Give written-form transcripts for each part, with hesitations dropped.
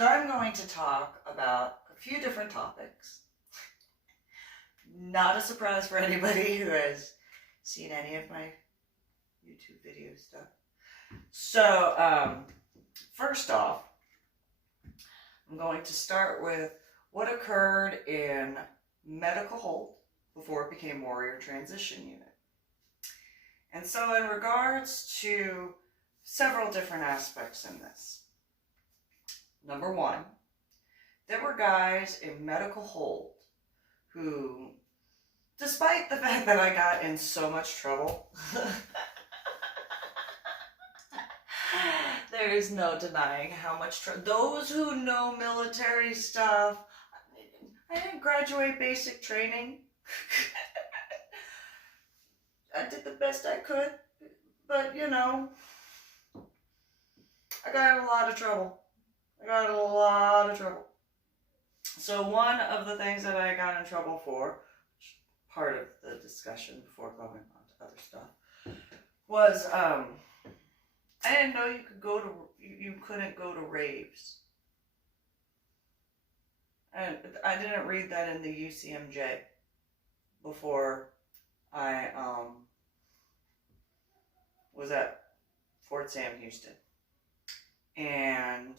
So I'm going to talk about a few different topics. Not a surprise for anybody who has seen any of my YouTube video stuff. So, first off, I'm going to start with what occurred in medical hold before it became Warrior Transition Unit. And so in regards to several different aspects in this. Number one, there were guys in medical hold who, despite the fact that I got in so much trouble, there is no denying how much trouble. Those who know military stuff, I didn't graduate basic training. I did the best I could, but you know, I got in a lot of trouble. So one of the things that I got in trouble for, part of the discussion before going on to other stuff, was I didn't know you couldn't go to raves. And I didn't read that in the UCMJ before I was at Fort Sam Houston. And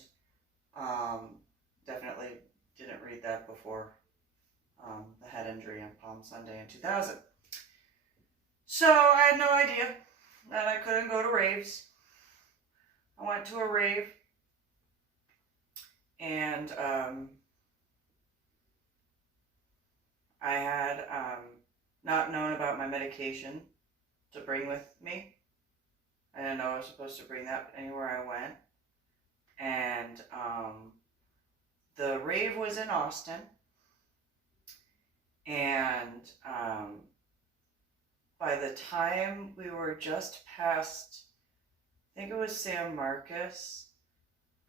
definitely didn't read that before the head injury on Palm Sunday in 2000. So I had no idea that I couldn't go to raves. I went to a rave and I had not known about my medication to bring with me. I didn't know I was supposed to bring that anywhere I went. And the rave was in Austin. And by the time we were just past, I think it was San Marcos,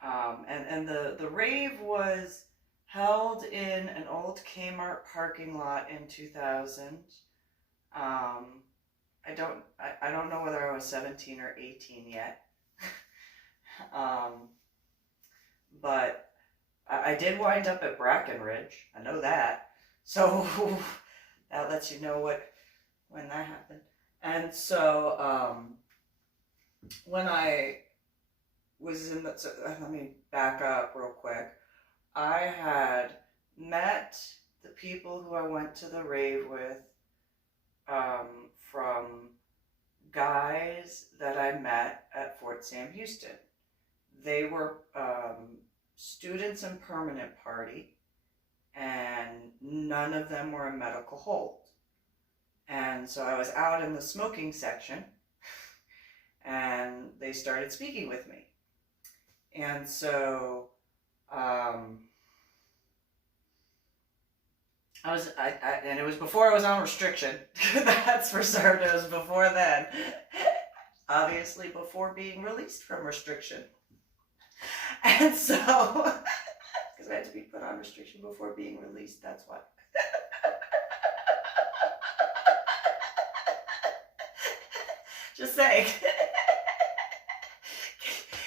and the rave was held in an old Kmart parking lot in 2000. I don't know whether I was 17 or 18 yet. But I did wind up at Brackenridge. I know that. So that lets you know when that happened. And so when I was in the, so let me back up real quick. I had met the people who I went to the rave with from guys that I met at Fort Sam Houston. They were students in permanent party, and none of them were in medical hold. And so I was out in the smoking section, and they started speaking with me. And so and it was before I was on restriction. That's for certain. It was before then. Obviously before being released from restriction. And so, because I had to be put on restriction before being released, that's why. Just saying.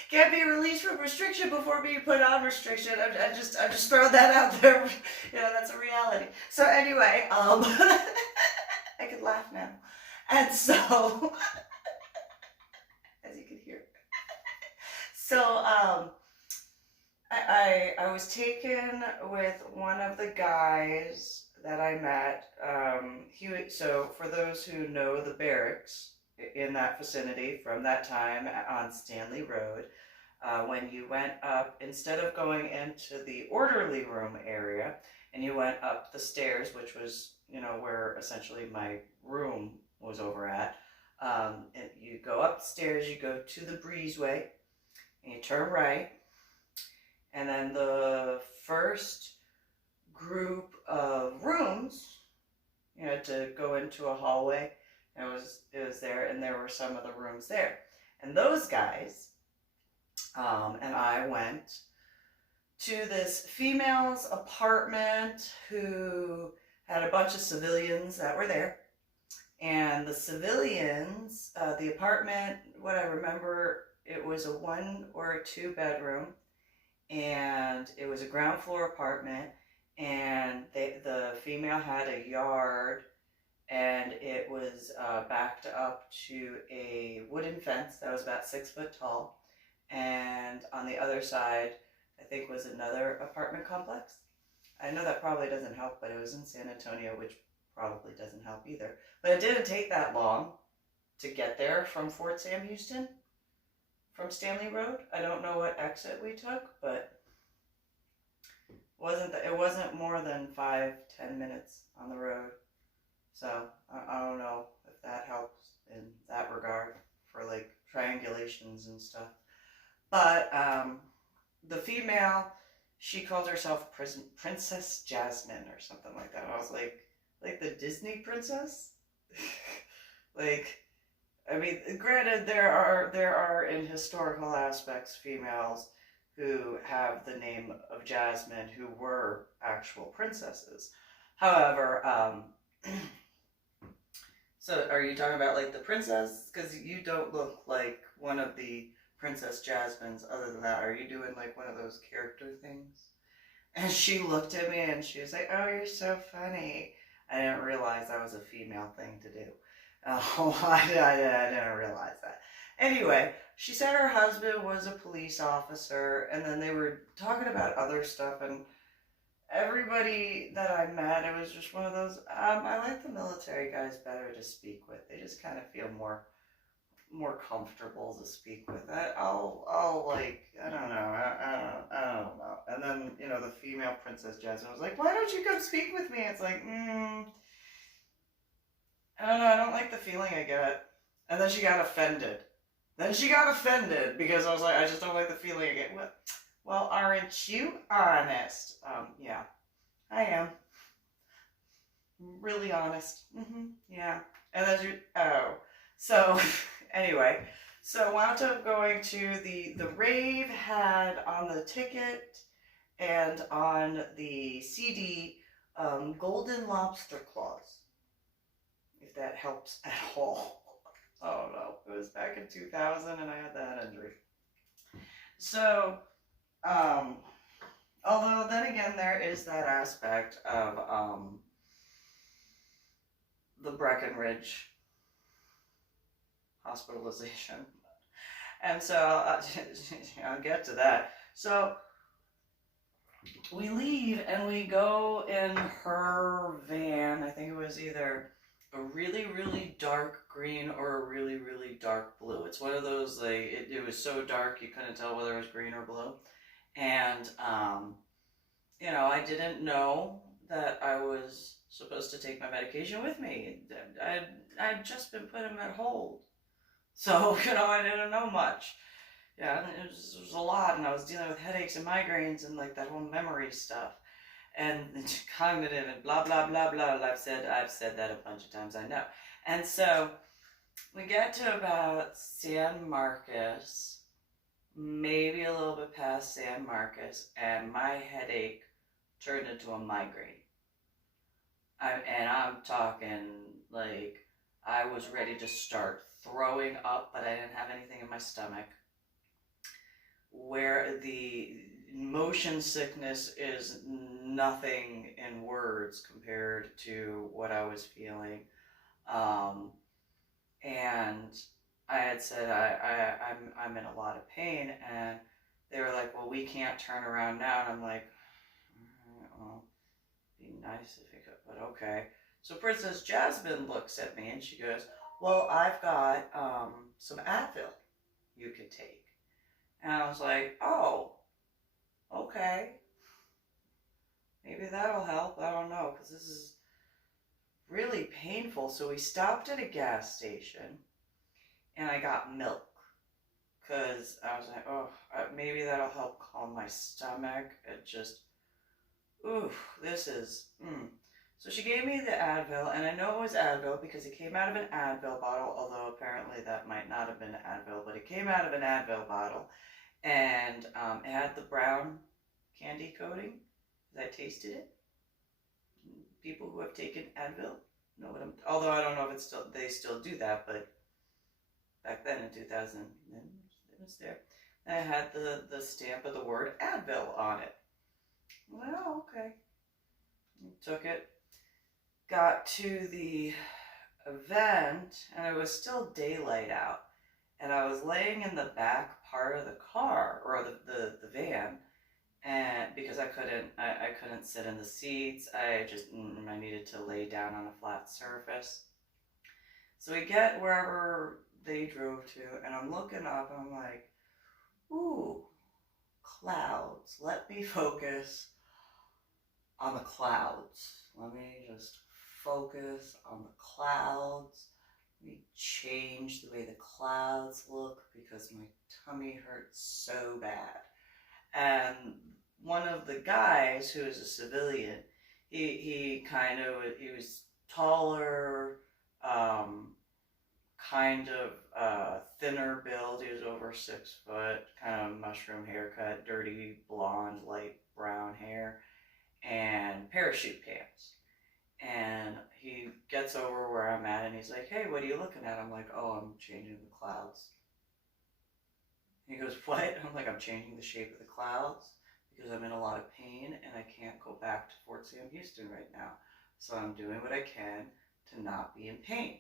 Can't be released from restriction before being put on restriction. I'm just throwing that out there. You know, that's a reality. So anyway, I can laugh now. And so, as you can hear. So, I was taken with one of the guys that I met. So for those who know the barracks in that vicinity from that time on Stanley Road, when you went up, instead of going into the orderly room area, and you went up the stairs, which was, you know, where essentially my room was over at, and you go upstairs, you go to the breezeway, and you turn right, and then the first group of rooms, you had to go into a hallway, and it was there, and there were some of the rooms there. And those guys, and I went to this female's apartment who had a bunch of civilians that were there. And the civilians, the apartment, what I remember, it was a 1 or a 2 bedroom. and it was a ground floor apartment, and the female had a yard, and it was backed up to a wooden fence that was about 6 foot tall, and on the other side, I think, was another apartment complex. I know that probably doesn't help, but it was in San Antonio, which probably doesn't help either. But it didn't take that long to get there from Fort Sam Houston, from Stanley Road. I don't know what exit we took, but it wasn't more than 5-10 minutes on the road. So I don't know if that helps in that regard for like triangulations and stuff. But the female, she called herself Princess Jasmine or something like that. I was like the Disney princess? Like, I mean, granted, there are in historical aspects females who have the name of Jasmine who were actual princesses. However, so are you talking about like the princess? Because you don't look like one of the Princess Jasmines. Other than that, are you doing like one of those character things? And she looked at me and she was like, "Oh, you're so funny." I didn't realize that was a female thing to do. I didn't realize that. Anyway, she said her husband was a police officer, and then they were talking about other stuff, and everybody that I met, it was just one of those, I like the military guys better to speak with. They just kind of feel more comfortable to speak with. I'll like, I don't know, I don't know. And then, the female Princess Jasmine was like, "Why don't you come speak with me?" It's like, I don't know, I don't like the feeling I get. And then she got offended. Because I was like, I just don't like the feeling I get. Well, aren't you honest? Yeah, I am. Really honest. Yeah. And then so anyway, so wound up going to the rave, had on the ticket and on the CD, Golden Lobster Claws, if that helps at all. I don't know. It was back in 2000 and I had that injury. So, although then again, there is that aspect of the Breckenridge hospitalization. And so I'll get to that. So we leave and we go in her van. I think it was either a really, really dark green or a really, really dark blue. It's one of those, like, it was so dark you couldn't tell whether it was green or blue. And, I didn't know that I was supposed to take my medication with me. I'd just been putting them at hold. So, I didn't know much. Yeah, it was a lot, and I was dealing with headaches and migraines and like that whole memory stuff. And cognitive and blah, blah, blah, blah. I've said that a bunch of times, I know. And so we get to about San Marcos, maybe a little bit past San Marcos, and my headache turned into a migraine. And I'm talking like I was ready to start throwing up, but I didn't have anything in my stomach. Where the motion sickness is nothing in words compared to what I was feeling. And I had said I'm in a lot of pain, and they were like, "Well, we can't turn around now." And I'm like, "Well, it'd be nice if it could, but okay." So Princess Jasmine looks at me and she goes, "Well, I've got some Advil you could take." And I was like, "Oh, okay. Maybe that'll help. I don't know, because this is really painful." So we stopped at a gas station, and I got milk, because I was like, "Oh, maybe that'll help calm my stomach." It just, this is, So she gave me the Advil, and I know it was Advil because it came out of an Advil bottle, although apparently that might not have been Advil, but it came out of an Advil bottle. And it had the brown candy coating, because I tasted it. People who have taken Advil know what although I don't know if they still do that, but back then in 2000, it was there. and it had the stamp of the word Advil on it. Well, okay. Took it, got to the event, and it was still daylight out. And I was laying in the back part of the car, or the van, and because I couldn't sit in the seats, I needed to lay down on a flat surface. So we get wherever they drove to, and I'm looking up, and I'm like, ooh, clouds. Let me focus on the clouds. Let me just focus on the clouds. Let me change the way the clouds look because my tummy hurts so bad. And one of the guys who is a civilian, he was taller, kind of thinner build. He was over 6 foot, kind of mushroom haircut, dirty blonde, light brown hair, and parachute pants. And he gets over where I'm at and he's like, hey, what are you looking at? I'm like, oh, I'm changing the clouds. He goes, what? I'm like, I'm changing the shape of the clouds because I'm in a lot of pain and I can't go back to Fort Sam Houston right now. So I'm doing what I can to not be in pain,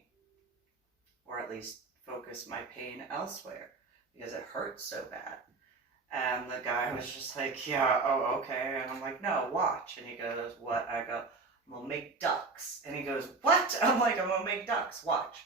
or at least focus my pain elsewhere because it hurts so bad. And the guy was just like, yeah, oh, okay. And I'm like, no, watch. And he goes, what? I go, I'm gonna make ducks. And he goes, what? I'm like, I'm gonna make ducks, watch.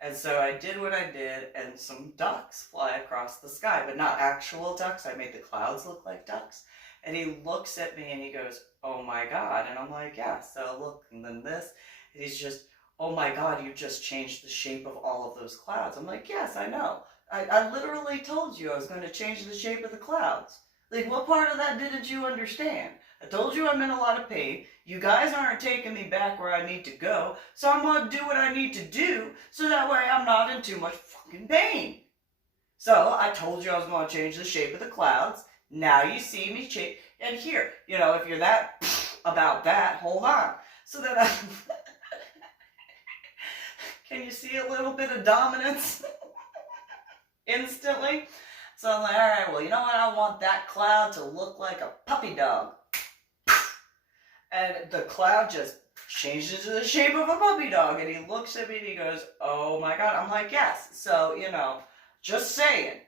And so I did what I did, and some ducks fly across the sky, but not actual ducks. I made the clouds look like ducks. And he looks at me and he goes, oh my God. And I'm like, yeah, so look, and then this. And he's just, oh my God, you just changed the shape of all of those clouds. I'm like, yes, I know. I literally told you I was going to change the shape of the clouds. Like, what part of that didn't you understand? I told you I'm in a lot of pain. You guys aren't taking me back where I need to go, so I'm going to do what I need to do so that way I'm not in too much fucking pain. So I told you I was going to change the shape of the clouds. Now you see me change. And here, if you're that about that, hold on. So then can you see a little bit of dominance? Instantly. So I'm like, all right, well, you know what? I want that cloud to look like a puppy dog. And the cloud just changes to the shape of a puppy dog. And he looks at me and he goes, oh my God. I'm like, yes. So, just saying.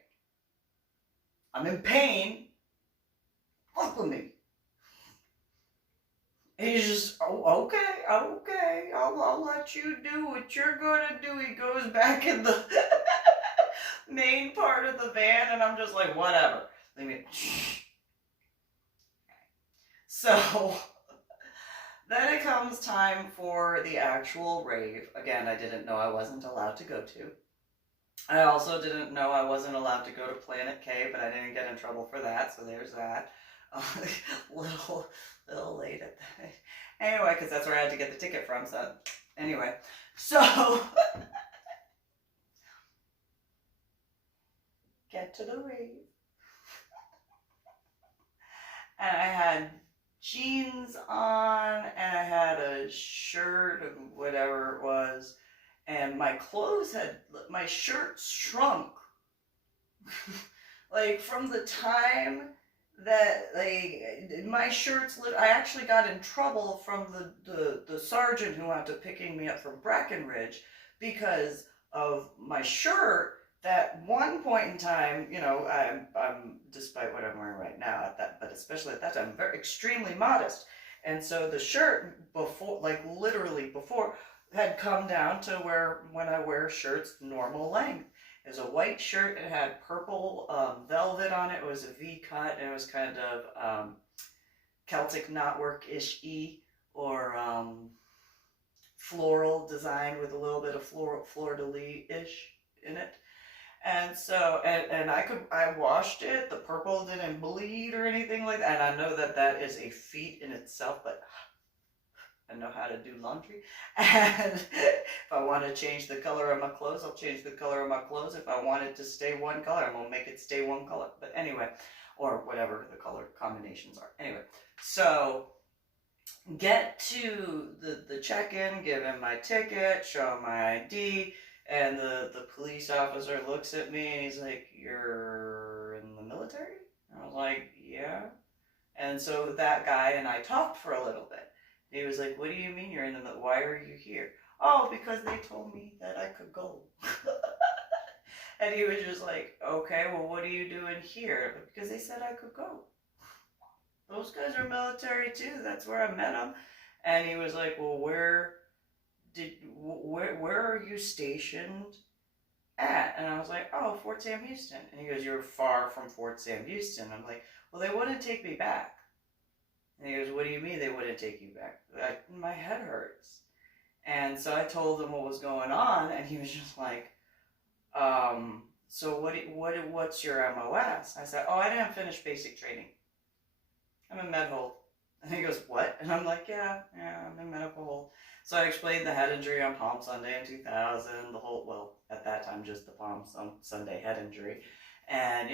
I'm in pain. Fuck with me. And he's just, oh, okay. I'll let you do what you're going to do. He goes back in the main part of the van, and I'm just like, whatever. So then it comes time for the actual rave. Again, I didn't know I wasn't allowed to go to. I also didn't know I wasn't allowed to go to Planet K, but I didn't get in trouble for that, so there's that. Little late at that. Anyway, because that's where I had to get the ticket from, so anyway. So get to the rave. And I had jeans on, and I had a shirt of whatever it was, and my shirt shrunk. Like, from the time that, my shirts, I actually got in trouble from the sergeant who wound up picking me up from Brackenridge because of my shirt. That one point in time, I'm despite what I'm wearing right now but especially at that time, I'm extremely modest. And so the shirt before, literally before, had come down to when I wear shirts, normal length. It was a white shirt. It had purple velvet on it. It was a V cut, and it was kind of Celtic knotwork-ish-y, or floral design with a little bit of fleur-de-lis-ish in it. And so, and I washed it. The purple didn't bleed or anything like that. And I know that is a feat in itself, but I know how to do laundry. And if I want to change the color of my clothes, I'll change the color of my clothes. If I want it to stay one color, I'm going to make it stay one color. But anyway, or whatever the color combinations are. Anyway, so get to the check-in, give him my ticket, show him my ID. And the police officer looks at me and he's like, "You're in the military?" And I was like, "Yeah." And so that guy and I talked for a little bit. He was like, "What do you mean you're in the military? Why are you here?" "Oh, because they told me that I could go." And he was just like, "Okay, well, what are you doing here?" "Because they said I could go. Those guys are military too. That's where I met them." And he was like, "Well, where are you stationed at?" And I was like, "Oh, Fort Sam Houston." And he goes, "You're far from Fort Sam Houston." I'm like, "Well, they wouldn't take me back." And he goes, "What do you mean they wouldn't take you back?" My head hurts. And so I told him what was going on, and he was just like, "So what's your MOS?" I said, "Oh, I didn't finish basic training. I'm in med hold." And he goes, "What?" And I'm like, yeah, I'm in medical hold. So I explained the head injury on Palm Sunday in 2000, the whole, well, at that time, just the Palm Sunday head injury. And,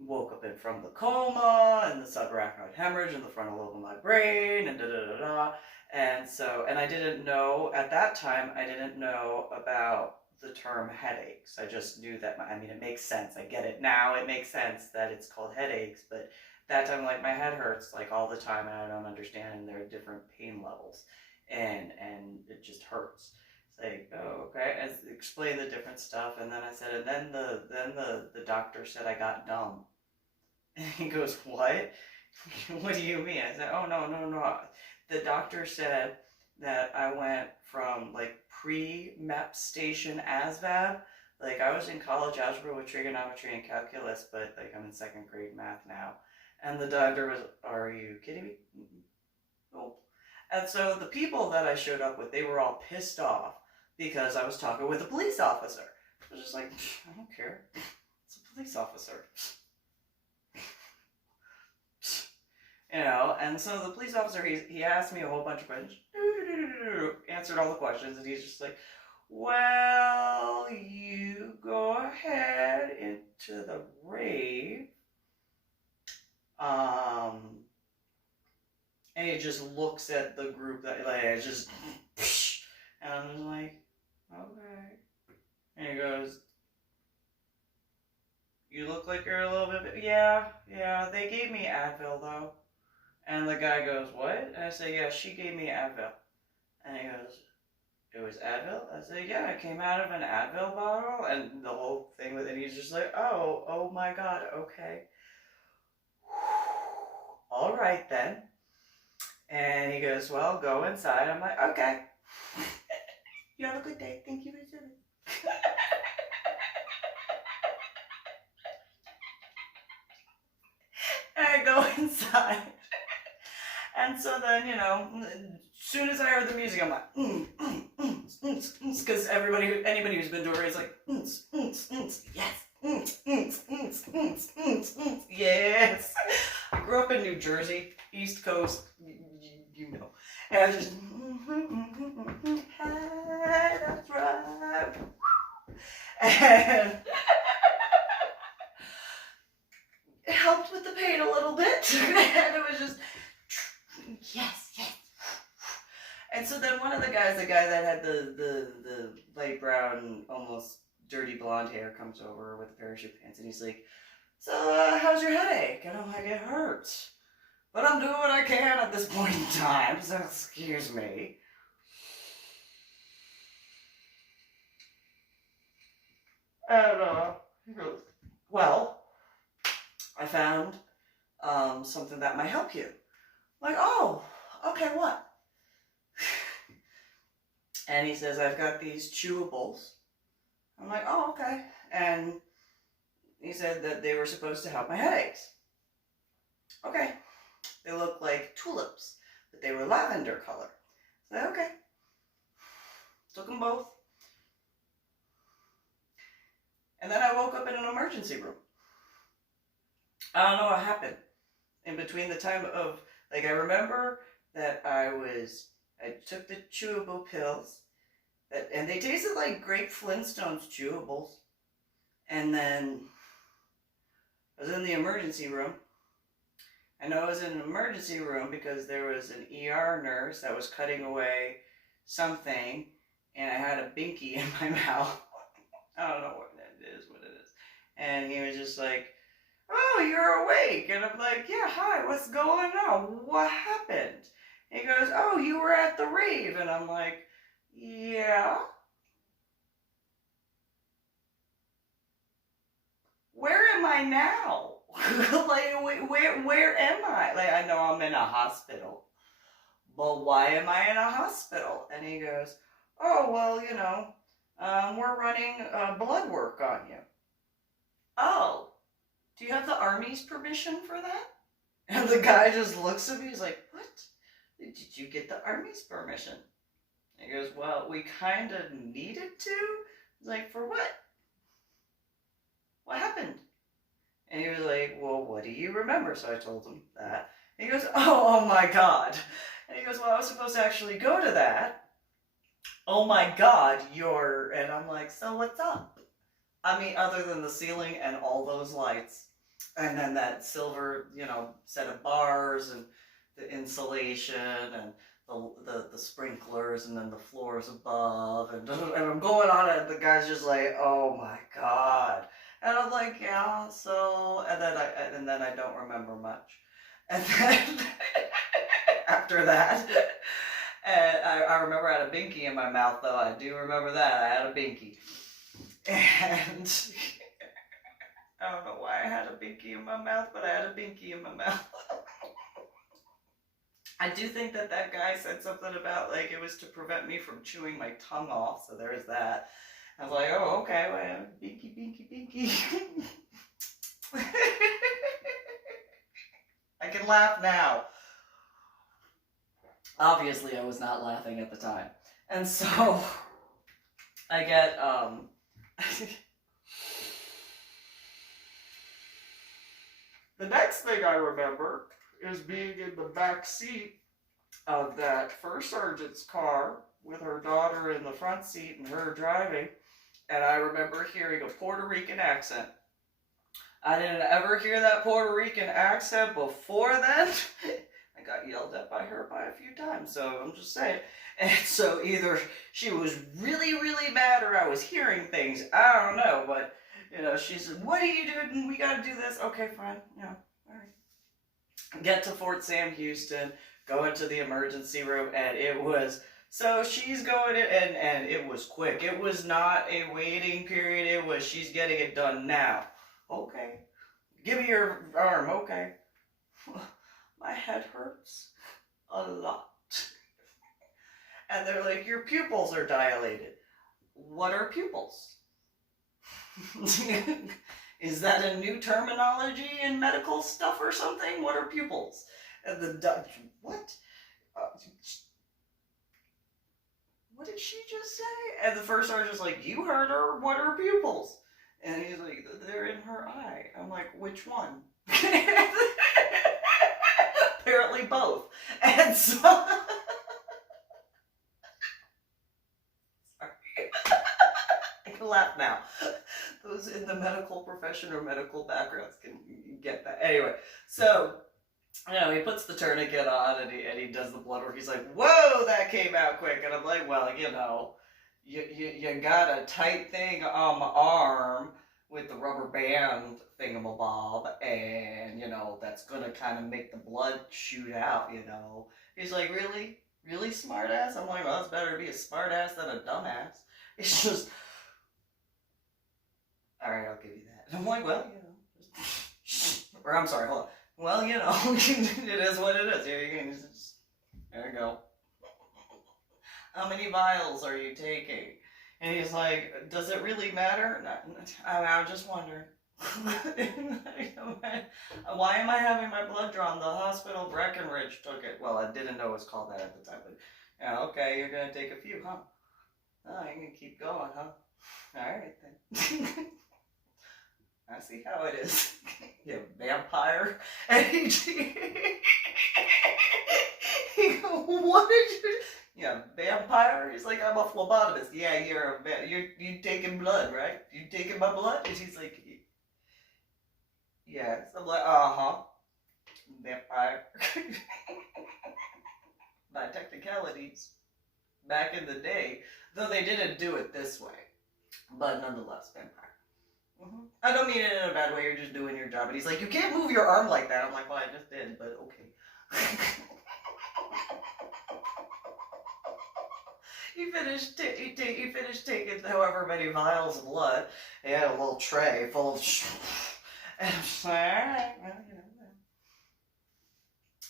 woke up from the coma and the subarachnoid hemorrhage in the frontal lobe of my brain and da-da-da-da. And so, and I didn't know, at that time, I didn't know about the term headaches. I just knew that, it makes sense. I get it now. It makes sense that it's called headaches, but that time, like, my head hurts like all the time, and I don't understand, and there are different pain levels, and it just hurts. It's like, oh, okay, and explain the different stuff, and then I said, and then the doctor said I got dumb. And he goes, "What?" "What do you mean?" I said, "Oh, no. The doctor said that I went from like pre-MEP station ASVAB, like I was in college algebra with trigonometry and calculus, but like I'm in second grade math now." And the doctor was, "Are you kidding me?" Nope. And so the people that I showed up with, they were all pissed off because I was talking with a police officer. I was just like, "I don't care. It's a police officer." And so the police officer, he asked me a whole bunch of questions, answered all the questions, and he's just like, "Well, you go ahead into the rave." And he just looks at the group that, like, it's just, and I'm just like, "Okay." And he goes, "You look like you're a little bit," yeah, they gave me Advil though. And the guy goes, "What?" And I say, "Yeah, she gave me Advil." And he goes, "It was Advil?" I say, "Yeah, it came out of an Advil bottle." And the whole thing with it, he's just like, oh my God, okay. "All right then." And he goes, "Well, go inside." I'm like, "Okay." "You have a good day. Thank you for service." And I go inside. And so then, as soon as I heard the music, I'm like, because anybody who's been to a rave is like, yes, yes. I grew up in New Jersey, East Coast, you know. And I just, hey, that's right. And it helped with the pain a little bit. And it was just, yes. And so then one of the guys, the guy that had the light brown, almost dirty blonde hair, comes over with the parachute pants, and he's like, "So, how's your headache?" And I'm like, "It hurts, but I'm doing what I can at this point in time, so excuse me." And he goes, "Well, I found something that might help you." I'm like, "Oh, okay, what?" And he says, "I've got these chewables." I'm like, "Oh, okay." And he said that they were supposed to help my headaches. Okay. They look like tulips, but they were lavender color. So, okay. Took them both. And then I woke up in an emergency room. I don't know what happened. In between the time of, like, I remember that I took the chewable pills, and they tasted like Grape Flintstones chewables. And then I was in the emergency room. I know I was in an emergency room because there was an ER nurse that was cutting away something, and I had a binky in my mouth. I don't know what it is. And he was just like, oh, you're awake. And I'm like, yeah, hi, what's going on? What happened? And he goes, oh, you were at the rave. And I'm like, yeah. Where am I now? Like, where am I? Like, I know I'm in a hospital, but why am I in a hospital? And he goes, oh, well, we're running blood work on you. Oh, do you have the Army's permission for that? And the guy just looks at me, he's like, what? Did you get the Army's permission? And he goes, well, we kind of needed to. He's like, for what? What happened? And he was like, well, what do you remember? So I told him that. And he goes, oh my God. And he goes, well, I was supposed to actually go to that. Oh my God, and I'm like, so what's up? I mean, other than the ceiling and all those lights, and then that silver, set of bars, and the insulation, and the sprinklers, and then the floors above, and I'm going on it, and the guy's just like, oh my God. And I'm like, yeah, so, and then I don't remember much. And then, after that, and I remember I had a binky in my mouth, though. I do remember that. I had a binky. And I don't know why I had a binky in my mouth, but I had a binky in my mouth. I do think that guy said something about, like, it was to prevent me from chewing my tongue off, so there's that. I was like, oh, okay, well, binky. I can laugh now. Obviously, I was not laughing at the time. And so, I get, the next thing I remember is being in the back seat of that first sergeant's car with her daughter in the front seat and her driving. And I remember hearing a Puerto Rican accent. I didn't ever hear that Puerto Rican accent before then. I got yelled at by her by a few times, so I'm just saying. And so either she was really, really mad or I was hearing things. I don't know, but, she said, what are you doing? We got to do this. Okay, fine. All right. Get to Fort Sam Houston, go into the emergency room, and it was... So she's going in, and it was quick. It was not a waiting period. It was, she's getting it done now. Okay. Give me your arm. Okay. My head hurts a lot. And they're like, your pupils are dilated. What are pupils? Is that a new terminology in medical stuff or something? What are pupils? And the doctor, what? What did she just say? And the first sergeant's like, you heard her, what are pupils? And he's like, they're in her eye. I'm like, which one? Apparently both. And so... Sorry. I can laugh now. Those in the medical profession or medical backgrounds can get that. Anyway, so... he puts the tourniquet on and he does the blood work. He's like, whoa, that came out quick. And I'm like, well, you got a tight thing on my arm with the rubber band thingamabob, and, that's going to kind of make the blood shoot out, He's like, really? Really, smart ass? I'm like, well, it's better to be a smart ass than a dumb ass. It's just, all right, I'll give you that. And I'm like, well, or I'm sorry, hold on. Well, it is what it is. There you go. How many vials are you taking? And he's like, does it really matter? I'm just wondering. Why am I having my blood drawn? The hospital Breckenridge took it. Well, I didn't know it was called that at the time, but yeah, okay, you're going to take a few, huh? Oh, you're going to keep going, huh? All right, then. I see how it is. You vampire. And he what did you... Yeah, vampire? He's like, I'm a phlebotomist. Yeah, you taking blood, right? You taking my blood? And he's like, yes. I'm like, uh-huh. Vampire. By technicalities, back in the day, though they didn't do it this way. But nonetheless, vampire. I don't mean it in a bad way, you're just doing your job. And he's like, you can't move your arm like that. I'm like, well, I just did, but okay. He finished taking however many vials of blood. He had a little tray full of and I'm just like, alright, well, you know.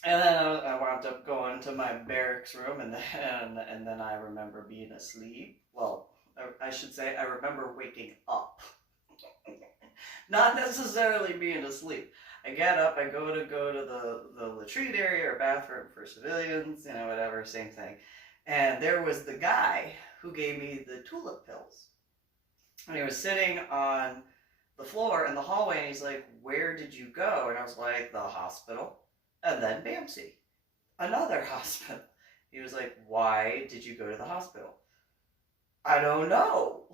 And then I wound up going to my barracks room, and then I remember being asleep. Well, I should say I remember waking up. Not necessarily being asleep. I get up, I go to the latrine area or bathroom for civilians, you know, whatever, same thing. And there was the guy who gave me the tulip pills. And he was sitting on the floor in the hallway, and he's like, where did you go? And I was like, the hospital. And then BAMC, another hospital. He was like, why did you go to the hospital? I don't know.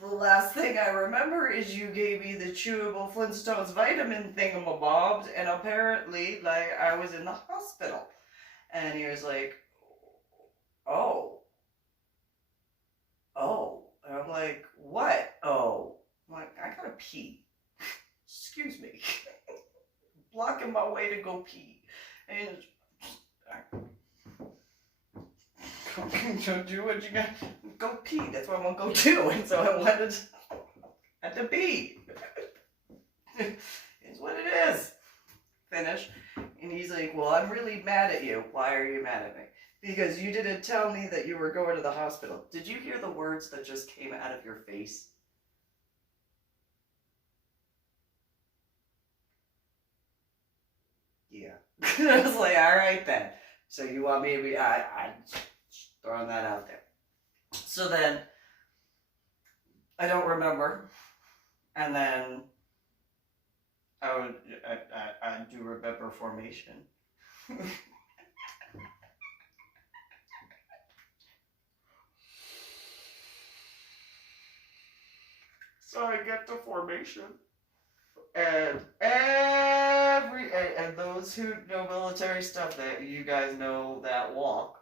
The last thing I remember is you gave me the chewable Flintstones vitamin thingamabobs, and apparently, like, I was in the hospital. And he was like, oh. And I'm like, what? Oh. I'm like, I gotta pee. Excuse me. Blocking my way to go pee. And so do what you got. Go pee. That's what I'm gonna go do. And so I wanted to pee. It's what it is. Finish. And he's like, well, I'm really mad at you. Why are you mad at me? Because you didn't tell me that you were going to the hospital. Did you hear the words that just came out of your face? Yeah. I was like, all right then. So you want me to be, I throwing that out there. So then, I don't remember. And then, I do remember formation. So I get to formation. And and those who know military stuff, that you guys know that walk.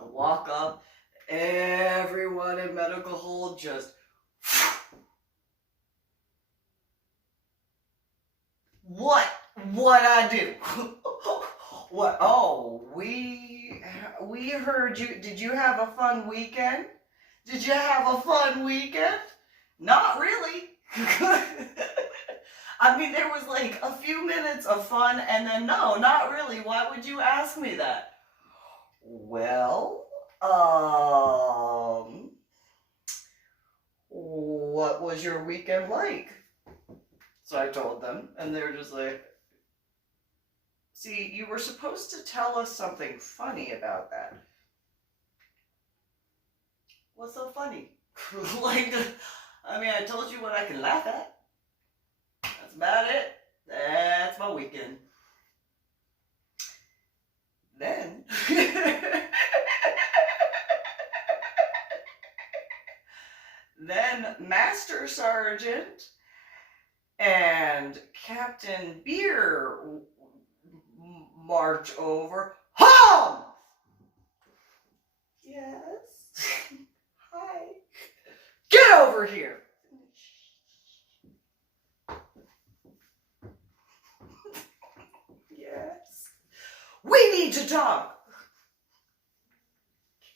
I walk up, everyone in medical hold just what I do? What? Oh, we heard you. Did you have a fun weekend? Did you have a fun weekend? Not really. I mean, there was like a few minutes of fun, and then no, not really. Why would you ask me that? Well, what was your weekend like? So I told them, and they were just like, see, you were supposed to tell us something funny about that. What's so funny? Like, I mean, I told you what I can laugh at. That's about it. That's my weekend. Then, then Master Sergeant and Captain Beer march over. Home! Yes? Hi. Get over here! Yes. We need to talk!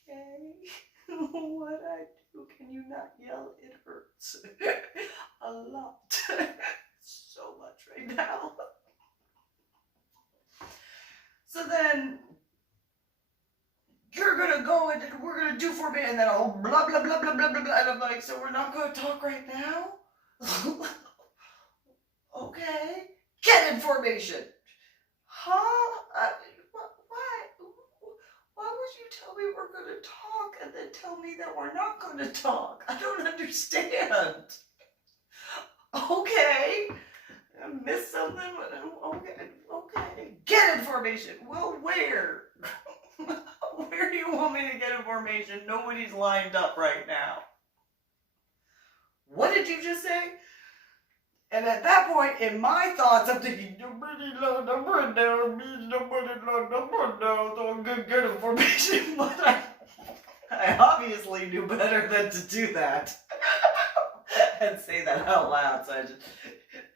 Okay. What I do, can you not yell? It hurts. A lot. So much right now. So then, you're gonna go and we're gonna do for me, and then I'll blah blah blah blah blah blah blah. And I'm like, so we're not gonna talk right now? Okay. Get in formation. Huh? Why would you tell me we're gonna talk and then tell me that we're not gonna talk? I don't understand. Okay. I missed something. Okay. Get in formation. Well, where? Where do you want me to get in formation? Nobody's lined up right now. What did you just say? And at that point, in my thoughts, I'm thinking, nobody low number now, means nobody low number now, so I'm gonna get in formation. But I obviously knew better than to do that and say that out loud. So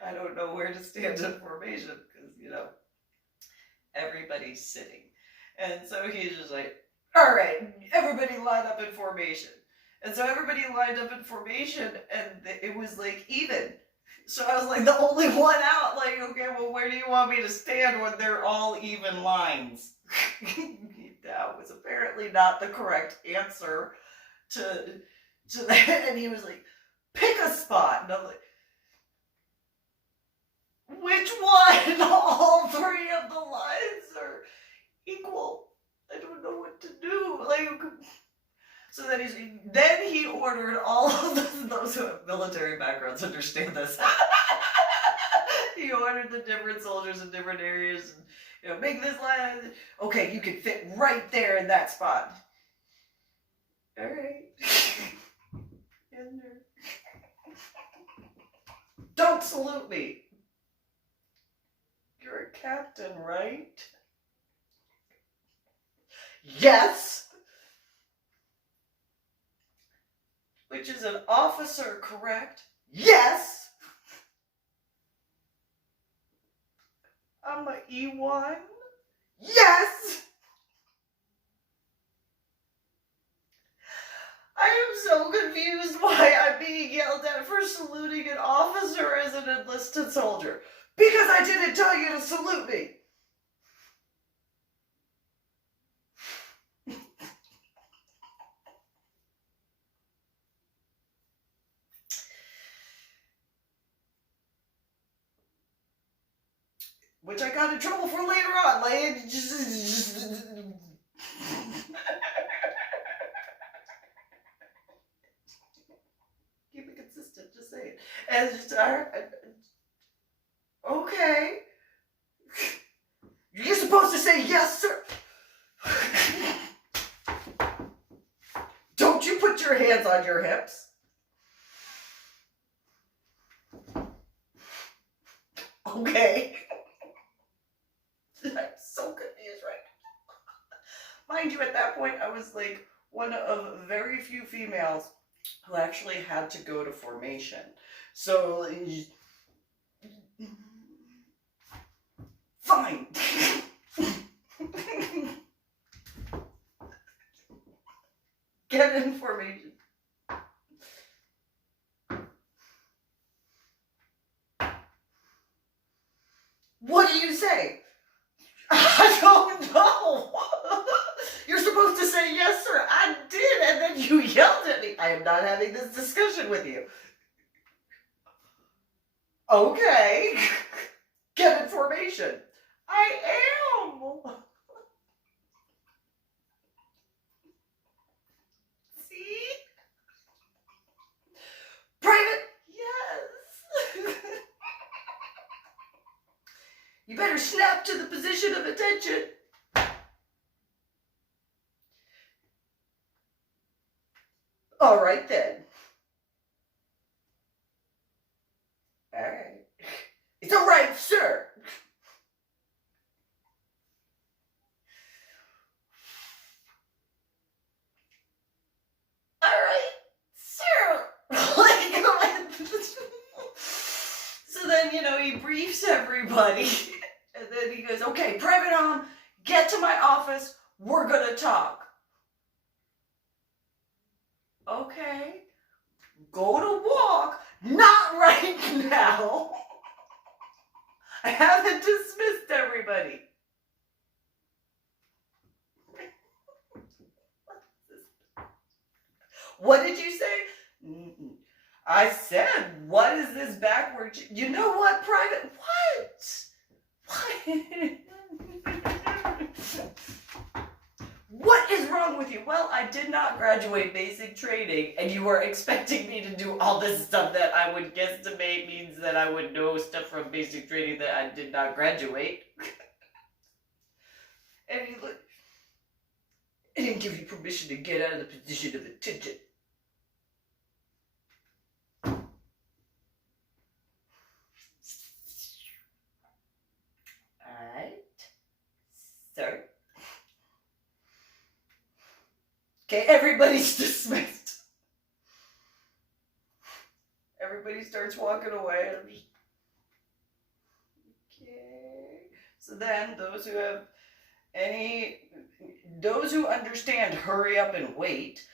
I don't know where to stand in formation because, everybody's sitting. And so he's just like, all right, everybody line up in formation. And so everybody lined up in formation and it was like even. So I was like the only one out, like, okay, well, where do you want me to stand when they're all even lines? That was apparently not the correct answer to that. And he was like, pick a spot. And I'm like, which one? All three of the lines are equal. I don't know what to do. Like, so then he ordered all of those who have military backgrounds understand this. He ordered the different soldiers in different areas and, make this line. Okay, you can fit right there in that spot. All right. Don't salute me. You're a captain, right? Yes. Which is an officer, correct? Yes. I'm a E1? Yes. I am so confused why I'm being yelled at for saluting an officer as an enlisted soldier. Because I didn't tell you to salute me. Which I got in trouble for later on. Like, just keep it consistent. Just say it. And just, okay. You're supposed to say yes, sir. Don't you put your hands on your hips. Okay. I'm so confused right now. Mind you, at that point, I was like one of very few females who actually had to go to formation. So, fine. Get in formation. What do you say? I don't know. You're supposed to say yes, sir. I did, and then you yelled at me. I am not having this discussion with you. Okay. Get in formation. I am. See? Private? Yes. You better snap to the position of attention. All right then. All right. It's all right, sir. All right, sir. So then, he briefs everybody. And then he goes, okay, Private get to my office. We're going to talk. Okay. Go to walk. Not right now. I haven't dismissed everybody. What did you say? I said, what is this backward? You know what, Private? What? What is wrong with you? Well, I did not graduate basic training, and you are expecting me to do all this stuff that I would guesstimate means that I would know stuff from basic training that I did not graduate. And he looked, I didn't give you permission to get out of the position of attention. Alright, sir. Okay, everybody's dismissed. Everybody starts walking away. And I'm just, okay. So then those who understand hurry up and wait,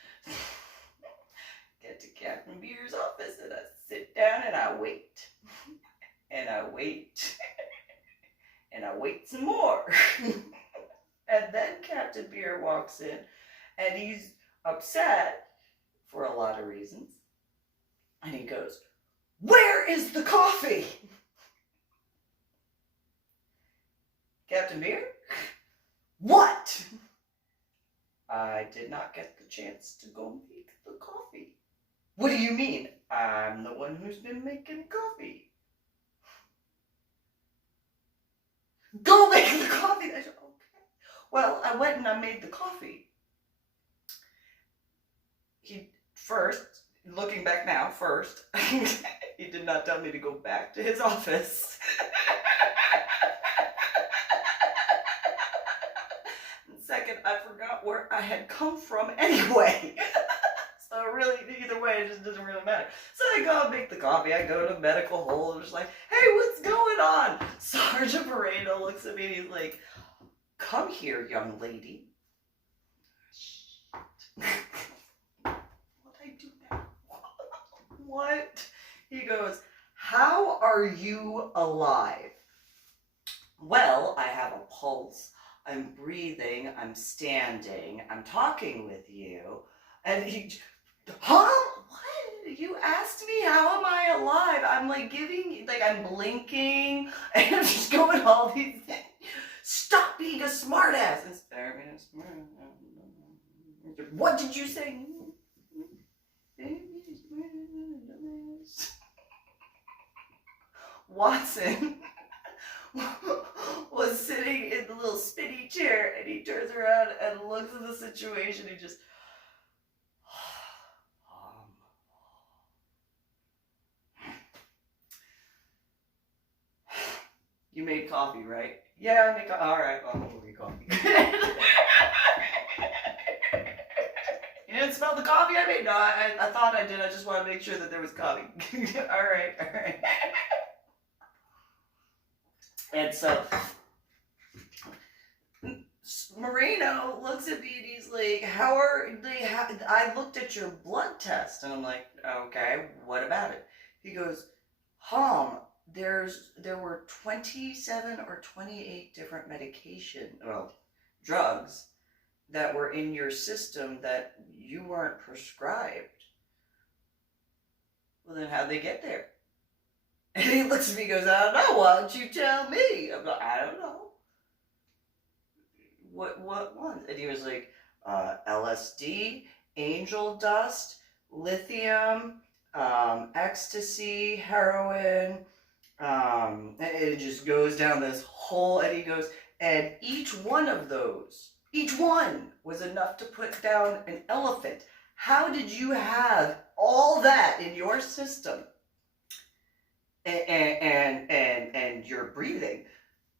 get to Captain Beer's office and I sit down and I wait. And I wait. And I wait some more. And then Captain Beer walks in and he's upset for a lot of reasons. And he goes, "Where is the coffee?" Captain Beer? What? I did not get the chance to go make the coffee. What do you mean? I'm the one who's been making coffee. Go make the coffee. I said, okay. Well, I went and I made the coffee. Looking back now, he did not tell me to go back to his office. And second, I forgot where I had come from anyway. So really, either way, it just doesn't really matter. So I go and make the coffee. I go to medical hole and just like, hey, what's going on? Sergeant Moreno looks at me and he's like, come here, young lady. What'd I do now? What? He goes, how are you alive? Well, I have a pulse. I'm breathing. I'm standing. I'm talking with you. And he... Huh? What? You asked me how am I alive? I'm like I'm blinking and I'm just going all these things. Stop being a smartass. What did you say? Watson was sitting in the little spinny chair and he turns around and looks at the situation. He just... You made coffee, right? Yeah, I made coffee. All right, well, I'm gonna make coffee. You didn't smell the coffee I made? No, I thought I did. I just want to make sure that there was coffee. All right. And so Moreno looks at me and he's like, I looked at your blood test. And I'm like, okay, what about it? He goes, there were 27 or 28 different drugs that were in your system that you weren't prescribed. Well, then how'd they get there? And he looks at me and goes, I don't know, why don't you tell me? I'm like, I don't know. What ones? And he was like, LSD, angel dust, lithium, ecstasy, heroin, and it just goes down this whole, and he goes, and each one was enough to put down an elephant. How did you have all that in your system? And you're breathing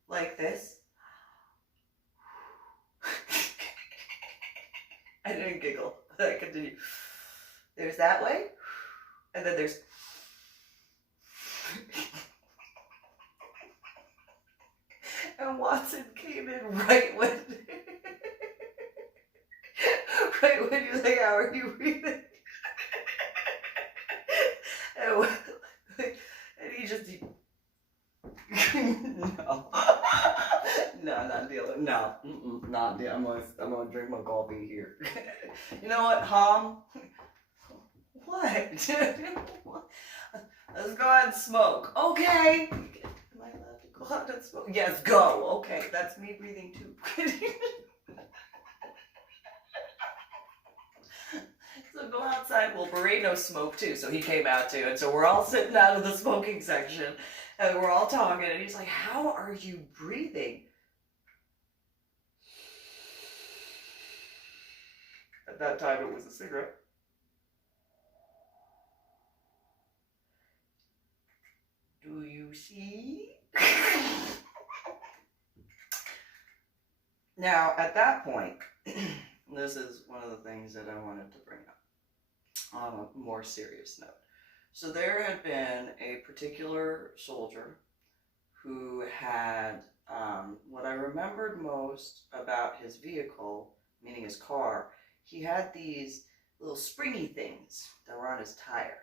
like this. I didn't giggle, but I continued. There's that way, and then there's... And Watson came in right when you're like, how are you breathing? And he just... No, not dealing. No, not dealing. I'm gonna drink my coffee here. You know what, Hom? What? Let's go out and smoke. Okay. Am I allowed to go out and smoke? Yes, go. Okay, that's me breathing too. So go outside. Well, Moreno smoked too, so he came out too. And so we're all sitting out of the smoking section, and we're all talking, and he's like, how are you breathing? At that time, it was a cigarette. Do you see? Now, at that point, this is one of the things that I wanted to bring up on a more serious note. So there had been a particular soldier who had, what I remembered most about his vehicle, meaning his car, he had these little springy things that were on his tire.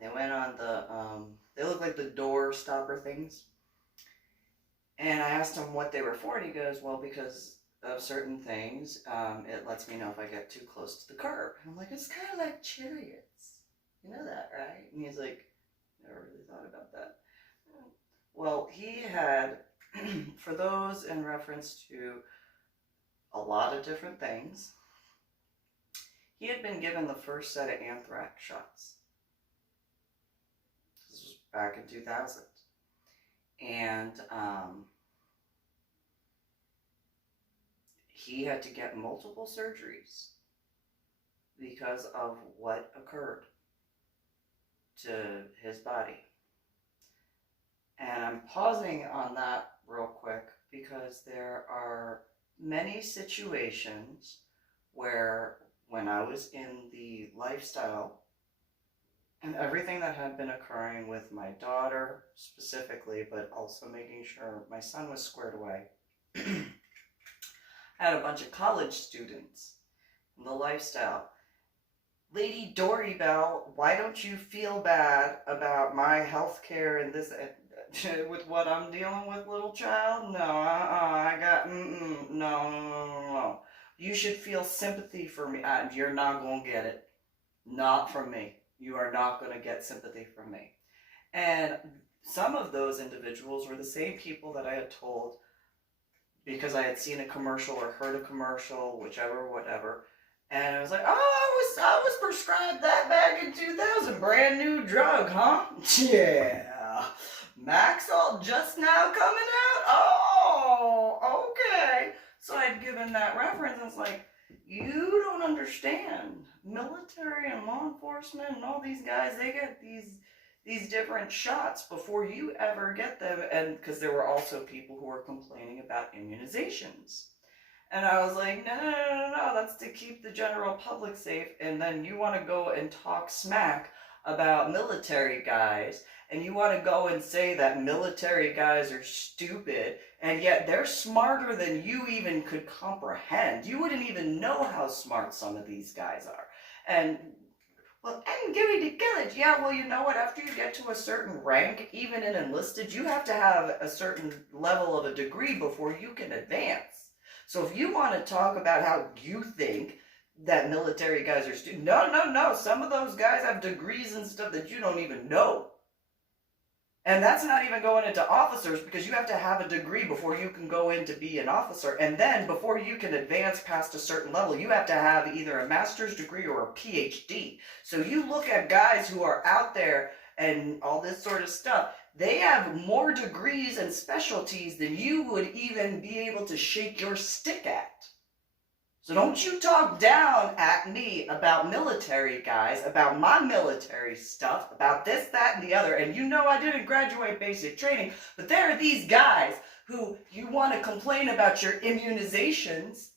They went on the, they look like the door stopper things. And I asked him what they were for, and he goes, well, because of certain things, it lets me know if I get too close to the curb. And I'm like, it's kind of like chariots. You know that, right? And he's like, never really thought about that. Well, he had, for those in reference to a lot of different things, he had been given the first set of anthrax shots. This was back in 2000. And he had to get multiple surgeries because of what occurred to his body. And I'm pausing on that real quick because there are many situations where when I was in the lifestyle and everything that had been occurring with my daughter specifically, but also making sure my son was squared away, I had a bunch of college students in the lifestyle. Lady Dori, Belle, why don't you feel bad about my health care and this with what I'm dealing with, little child? No, I got, no. You should feel sympathy for me. You're not going to get it. Not from me. You are not going to get sympathy from me. And some of those individuals were the same people that I had told because I had seen a commercial or heard a commercial, whichever, whatever. And I was like, oh, I was prescribed that back in 2000. Brand new drug, huh? Yeah. Maxall just now coming out? Oh, okay. So I'd given that reference, and it's like, you don't understand. Military and law enforcement and all these guys, they get these different shots before you ever get them. And because there were also people who were complaining about immunizations. And I was like, no, that's to keep the general public safe. And then you want to go and talk smack about military guys, and you want to go and say that military guys are stupid, and yet they're smarter than you even could comprehend. You wouldn't even know how smart some of these guys are. And, well, I'm going to college. Yeah, well, you know what? After you get to a certain rank, even in enlisted, you have to have a certain level of a degree before you can advance. So if you want to talk about how you think that military guys are stupid, no. Some of those guys have degrees and stuff that you don't even know. And that's not even going into officers, because you have to have a degree before you can go in to be an officer. And then before you can advance past a certain level, you have to have either a master's degree or a PhD. So you look at guys who are out there and all this sort of stuff, they have more degrees and specialties than you would even be able to shake your stick at. So don't you talk down at me about military guys, about my military stuff, about this, that, and the other. And you know I didn't graduate basic training, but there are these guys who you want to complain about your immunizations.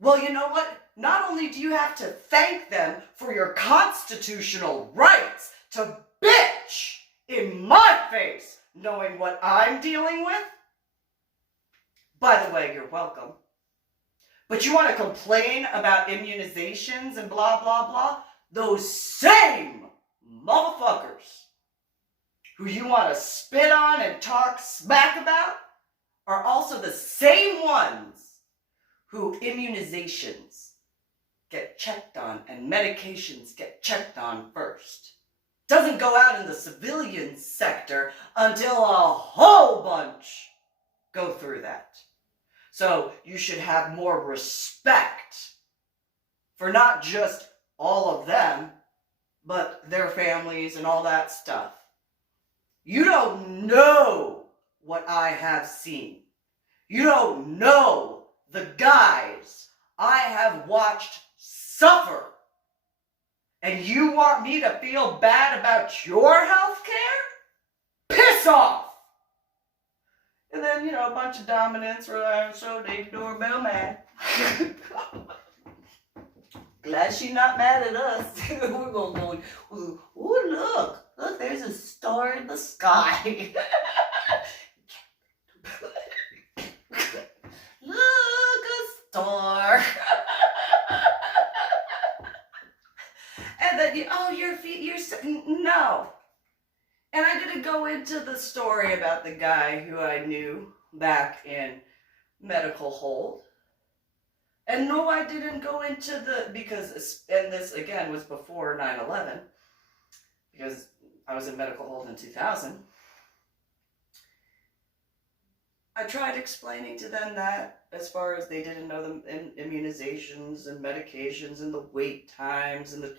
Well, you know what? Not only do you have to thank them for your constitutional rights to bitch in my face, knowing what I'm dealing with. By the way, you're welcome. But you want to complain about immunizations and blah, blah, blah? Those same motherfuckers who you want to spit on and talk smack about are also the same ones who immunizations get checked on and medications get checked on first. Doesn't go out in the civilian sector until a whole bunch go through that. So you should have more respect for not just all of them, but their families and all that stuff. You don't know what I have seen. You don't know the guys I have watched suffer. And you want me to feel bad about your health care? Piss off! And then, a bunch of dominants were like, so they doorbell man. Glad she's not mad at us. We're gonna go, ooh, look, there's a star in the sky. Look, a star. And then, oh, your feet, no. And I didn't go into the story about the guy who I knew back in medical hold. And no, I didn't go into and this again was before 9/11, because I was in medical hold in 2000. I tried explaining to them that, as far as they didn't know the immunizations and medications and the wait times and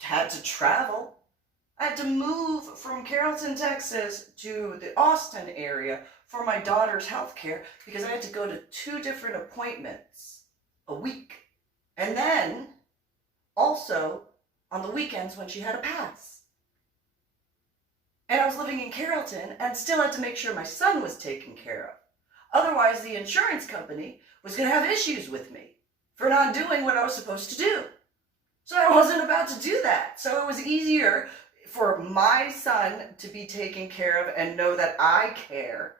had to travel. I had to move from Carrollton, Texas to the Austin area for my daughter's health care because I had to go to 2 different appointments a week. And then also on the weekends when she had a pass. And I was living in Carrollton and still had to make sure my son was taken care of. Otherwise, the insurance company was going to have issues with me for not doing what I was supposed to do. So I wasn't about to do that. So it was easier for my son to be taken care of and know that I care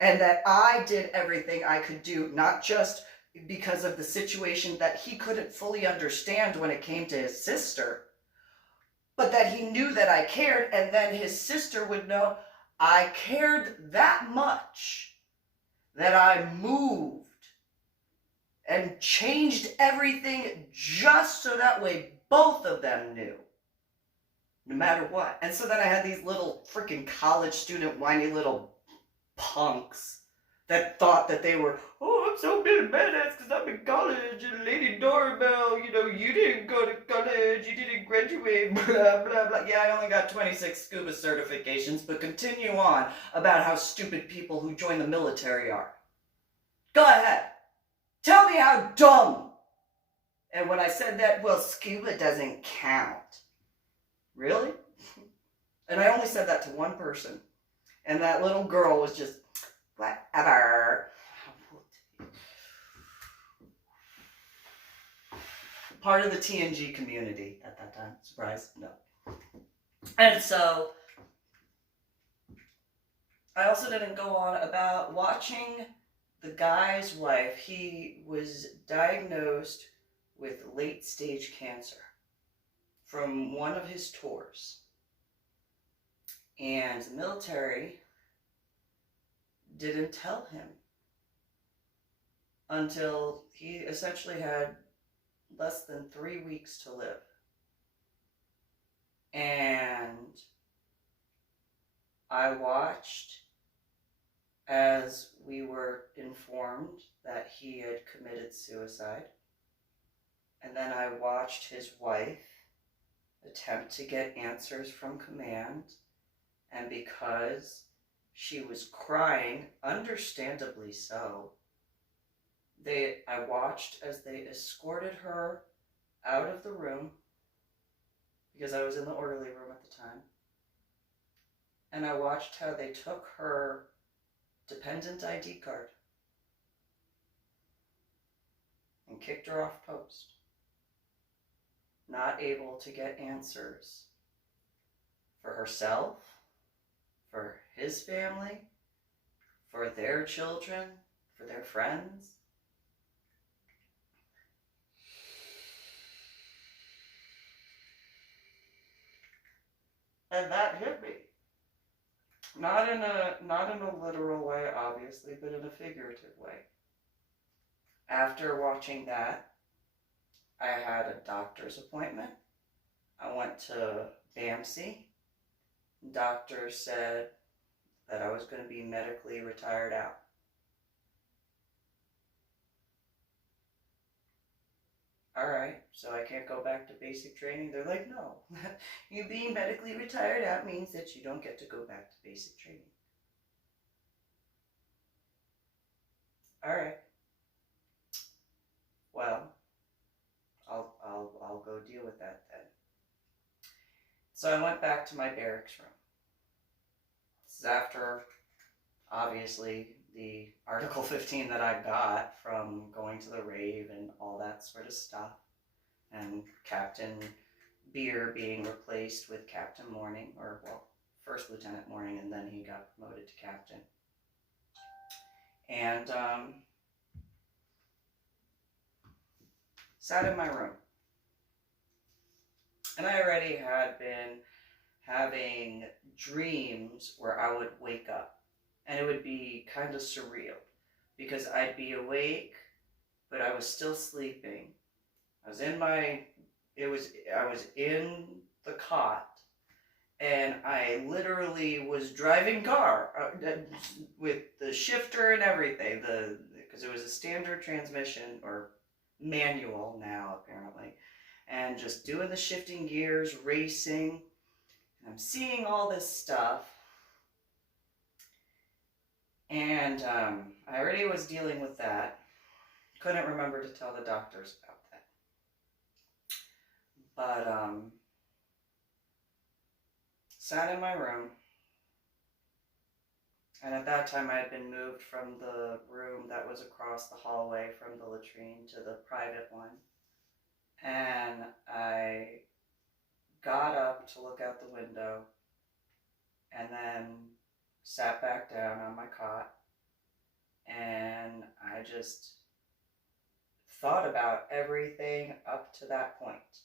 and that I did everything I could do, not just because of the situation that he couldn't fully understand when it came to his sister, but that he knew that I cared, and then his sister would know I cared that much that I moved and changed everything just so that way both of them knew, no matter what. And so then I had these little freaking college student whiny little punks that thought that they were, oh, I'm so big and badass because I'm in college, and Lady Dori, Belle, you didn't go to college, you didn't graduate, blah, blah, blah. Yeah, I only got 26 scuba certifications, but continue on about how stupid people who join the military are. Go ahead. Tell me how dumb. And when I said that, well, scuba doesn't count. Really? And I only said that to one person. And that little girl was just, whatever. Part of the TNG community at that time. Surprise? No. And so, I also didn't go on about watching the guy's wife. He was diagnosed with late-stage cancer from one of his tours. And the military didn't tell him until he essentially had less than 3 weeks to live. And I watched as we were informed that he had committed suicide. And then I watched his wife attempt to get answers from command. And because she was crying, understandably so, I watched as they escorted her out of the room, because I was in the orderly room at the time. And I watched how they took her dependent ID card and kicked her off post, not able to get answers for herself, for his family, for their children, for their friends. And that hit me. Not in a literal way, obviously, but in a figurative way. After watching that, I had a doctor's appointment. I went to BAMC. Doctor said that I was going to be medically retired out. All right, so I can't go back to basic training? They're like, no. You being medically retired out means that you don't get to go back to basic training. All right. Well, I'll go deal with that then. So I went back to my barracks room. This is after, obviously, the Article 15 that I got from going to the rave and all that sort of stuff. And Captain Beer being replaced with Captain Morning, or well, First Lieutenant Morning, and then he got promoted to Captain. And sat in my room. And I already had been having dreams where I would wake up. And it would be kind of surreal because I'd be awake, but I was still sleeping. I was in the cot, and I literally was driving car with the shifter and everything, because it was a standard transmission, or manual now apparently, and just doing the shifting gears, racing, and I'm seeing all this stuff, and I already was dealing with that. Couldn't remember to tell the doctors about that. But sat in my room, and at that time I had been moved from the room that was across the hallway from the latrine to the private one, and I got up to look out the window and then sat back down on my cot, and I just thought about everything up to that point.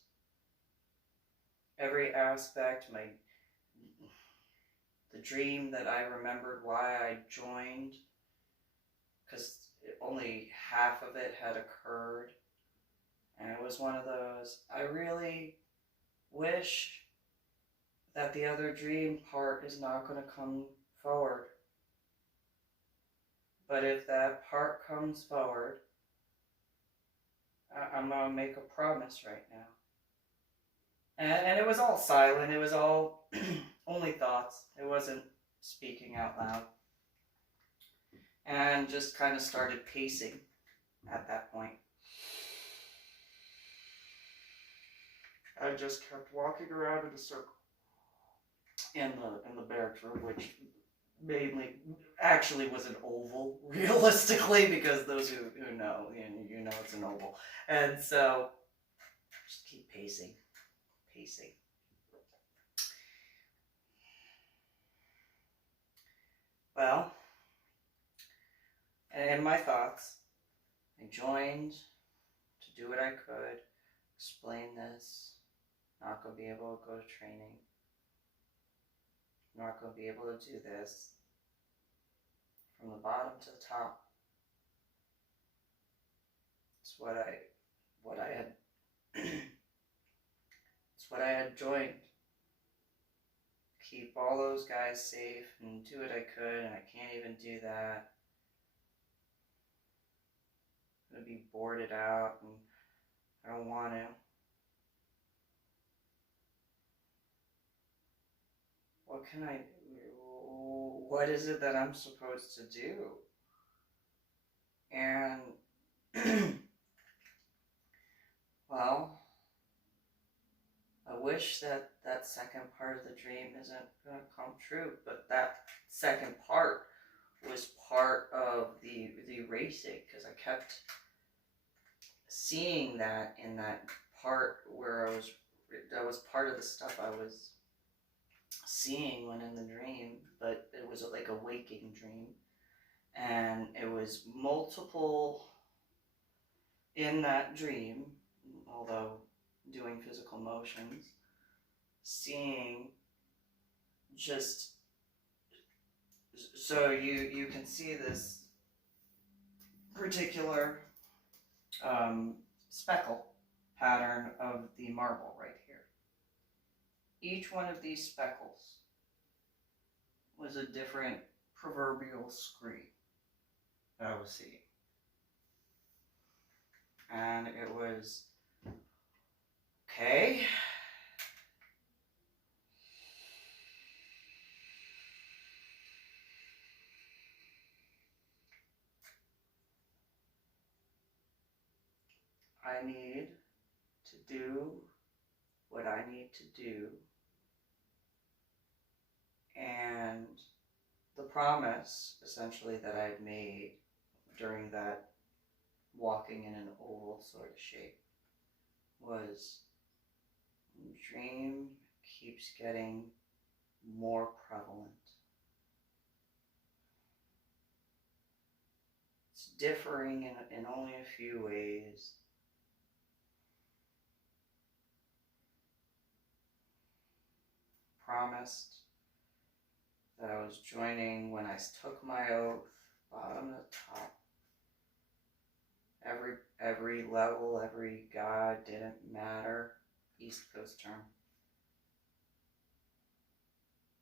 Every aspect, the dream that I remembered why I joined, because only half of it had occurred, and it was one of those, I really wish that the other dream part is not going to come forward. But if that part comes forward, I'm going to make a promise right now. And it was all silent. It was all only thoughts. It wasn't speaking out loud. And just kind of started pacing at that point. I just kept walking around in a circle in the barracks room, which mainly actually was an oval, realistically, because those who know, you know it's an oval. And so just keep pacing. Well, and in my thoughts, I joined to do what I could, explain this, not going to be able to go to training, not going to be able to do this, from the bottom to the top. It's what I had it's what I had joined. Keep all those guys safe and do what I could, and I can't even do that. I'm gonna be boarded out, and I don't want to. What can I do? What is it that I'm supposed to do? And well, I wish that second part of the dream isn't going to come true, but that second part was part of the racing, because I kept seeing that in that part where that was part of the stuff I was seeing when in the dream, but it was like a waking dream, and it was multiple in that dream, although doing physical motions, seeing just, so you can see this particular speckle pattern of the marble right here. Each one of these speckles was a different proverbial screen that I was seeing. And it was, okay, I need to do what I need to do, and the promise, essentially, that I had made during that walking in an oval sort of shape was the dream keeps getting more prevalent. It's differing in only a few ways. Promised that I was joining when I took my oath, bottom to top. Every level, every god didn't matter. East Coast term.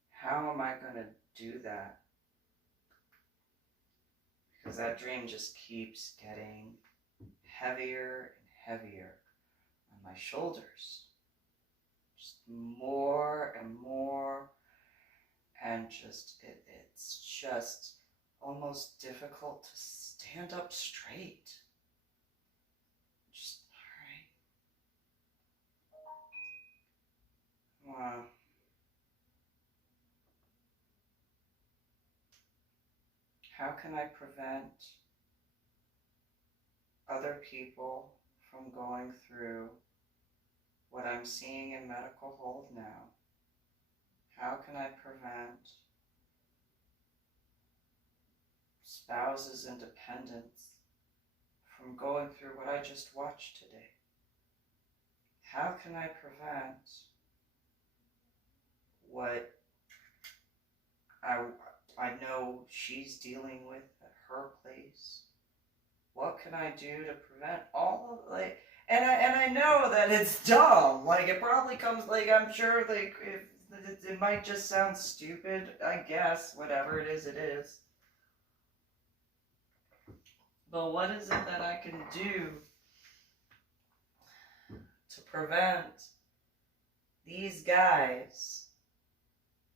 How am I going to do that? Because that dream just keeps getting heavier and heavier on my shoulders. Just more and more. And just, it's just almost difficult to stand up straight. Just, all right. Wow. How can I prevent other people from going through what I'm seeing in medical hold now? How can I prevent spouses and dependents from going through what I just watched today? How can I prevent what I know she's dealing with at her place? What can I do to prevent all of, like, and I know that it's dumb. Like, it probably comes, like, I'm sure, like, it might just sound stupid, I guess. Whatever it is, it is. But what is it that I can do to prevent these guys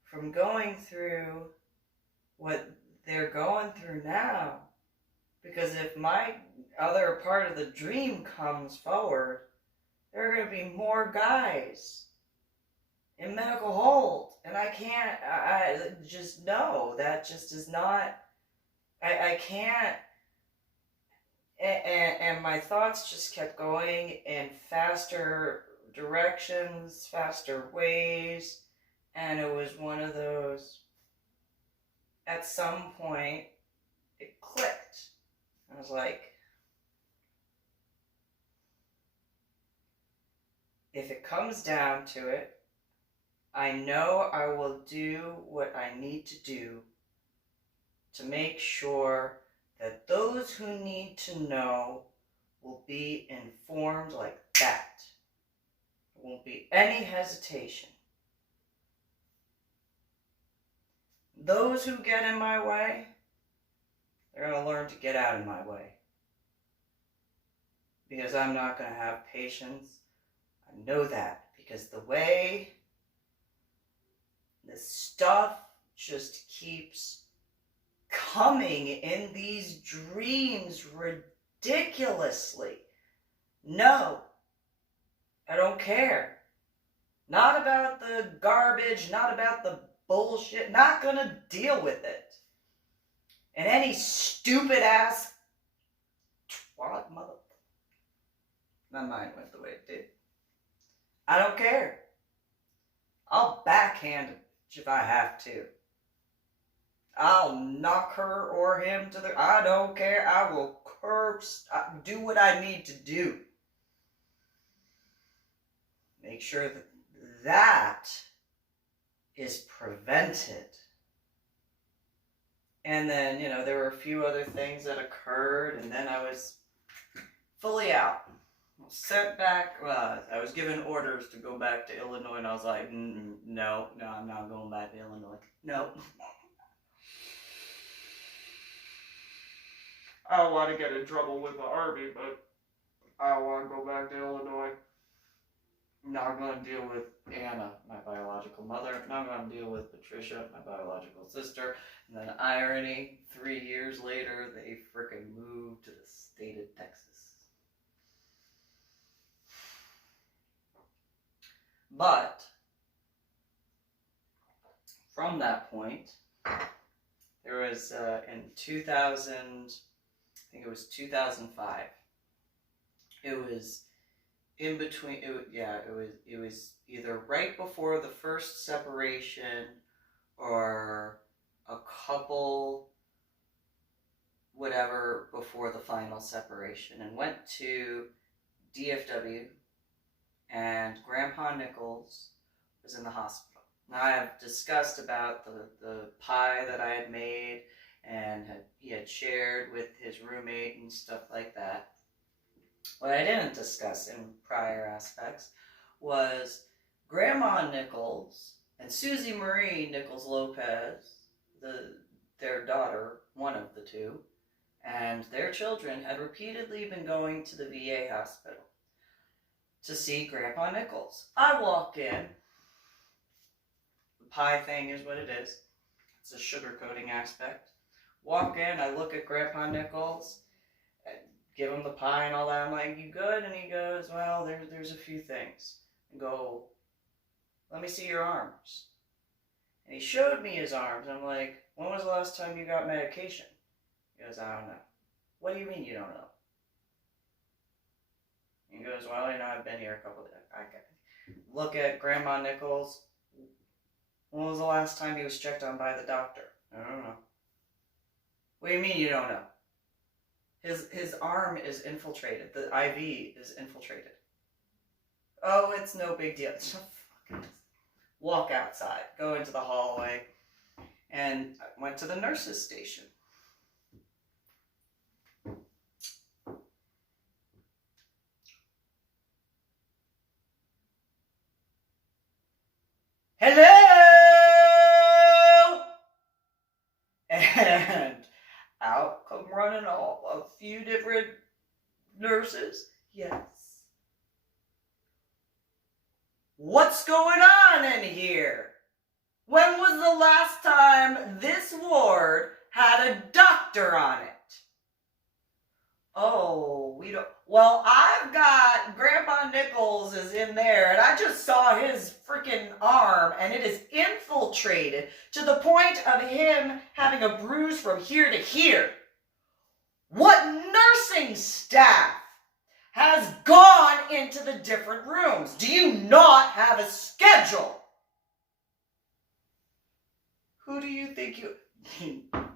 from going through what they're going through now? Because if my other part of the dream comes forward, there are going to be more guys in medical hold. And I can't, I just know that just is not, I can't. And my thoughts just kept going in faster directions, faster ways. And it was one of those, at some point, it clicked. I was like, if it comes down to it, I know I will do what I need to do to make sure that those who need to know will be informed like that. There won't be any hesitation. Those who get in my way, they're going to learn to get out of my way. Because I'm not going to have patience. I know that. Because the way this stuff just keeps coming in these dreams ridiculously. No, I don't care. Not about the garbage, not about the bullshit. Not going to deal with it. And any stupid ass twat mother. My mind went the way it did. I don't care. I'll backhand if I have to. I'll knock her or him to the... I don't care. I will do what I need to do. Make sure that that is prevented. And then, there were a few other things that occurred, and then I was fully out. Sent back, I was given orders to go back to Illinois, and I was like, no, I'm not going back to Illinois. No. I don't want to get in trouble with the Army, but I don't want to go back to Illinois. I'm not going to deal with Anna, my biological mother. I'm not going to deal with Patricia, my biological sister. And then irony, 3 years later, they frickin' moved to the state of Texas. But from that point, There was in 2000, I think it was 2005. It was in between. It was either right before the first separation or a couple, whatever, before the final separation, and went to DFW, and Grandpa Nichols was in the hospital. Now, I have discussed about the pie that I had made and he had shared with his roommate and stuff like that. What I didn't discuss in prior aspects was Grandma Nichols and Susie Marie Nichols Lopez, their daughter, one of the two, and their children had repeatedly been going to the VA hospital to see Grandpa Nichols. I walk in. The pie thing is what it is. It's a sugarcoating aspect. Walk in, I look at Grandpa Nichols, and give him the pie and all that. I'm like, you good? And he goes, well, there's a few things. I go, let me see your arms. And he showed me his arms. I'm like, when was the last time you got medication? He goes, I don't know. What do you mean you don't know? He goes, well, I've been here a couple of days. I look at Grandma Nichols. When was the last time he was checked on by the doctor? I don't know. What do you mean you don't know? His arm is infiltrated. The IV is infiltrated. Oh, it's no big deal. Walk outside. Go into the hallway. And I went to the nurse's station. Hello! And out come running a few different nurses. Yes. What's going on in here? When was the last time this ward had a doctor on it? Oh, we don't. Well, I've got Grandpa Nichols is in there, and I just saw his freaking arm, and it is infiltrated to the point of him having a bruise from here to here. What nursing staff has gone into the different rooms? Do you not have a schedule? Who do you think you...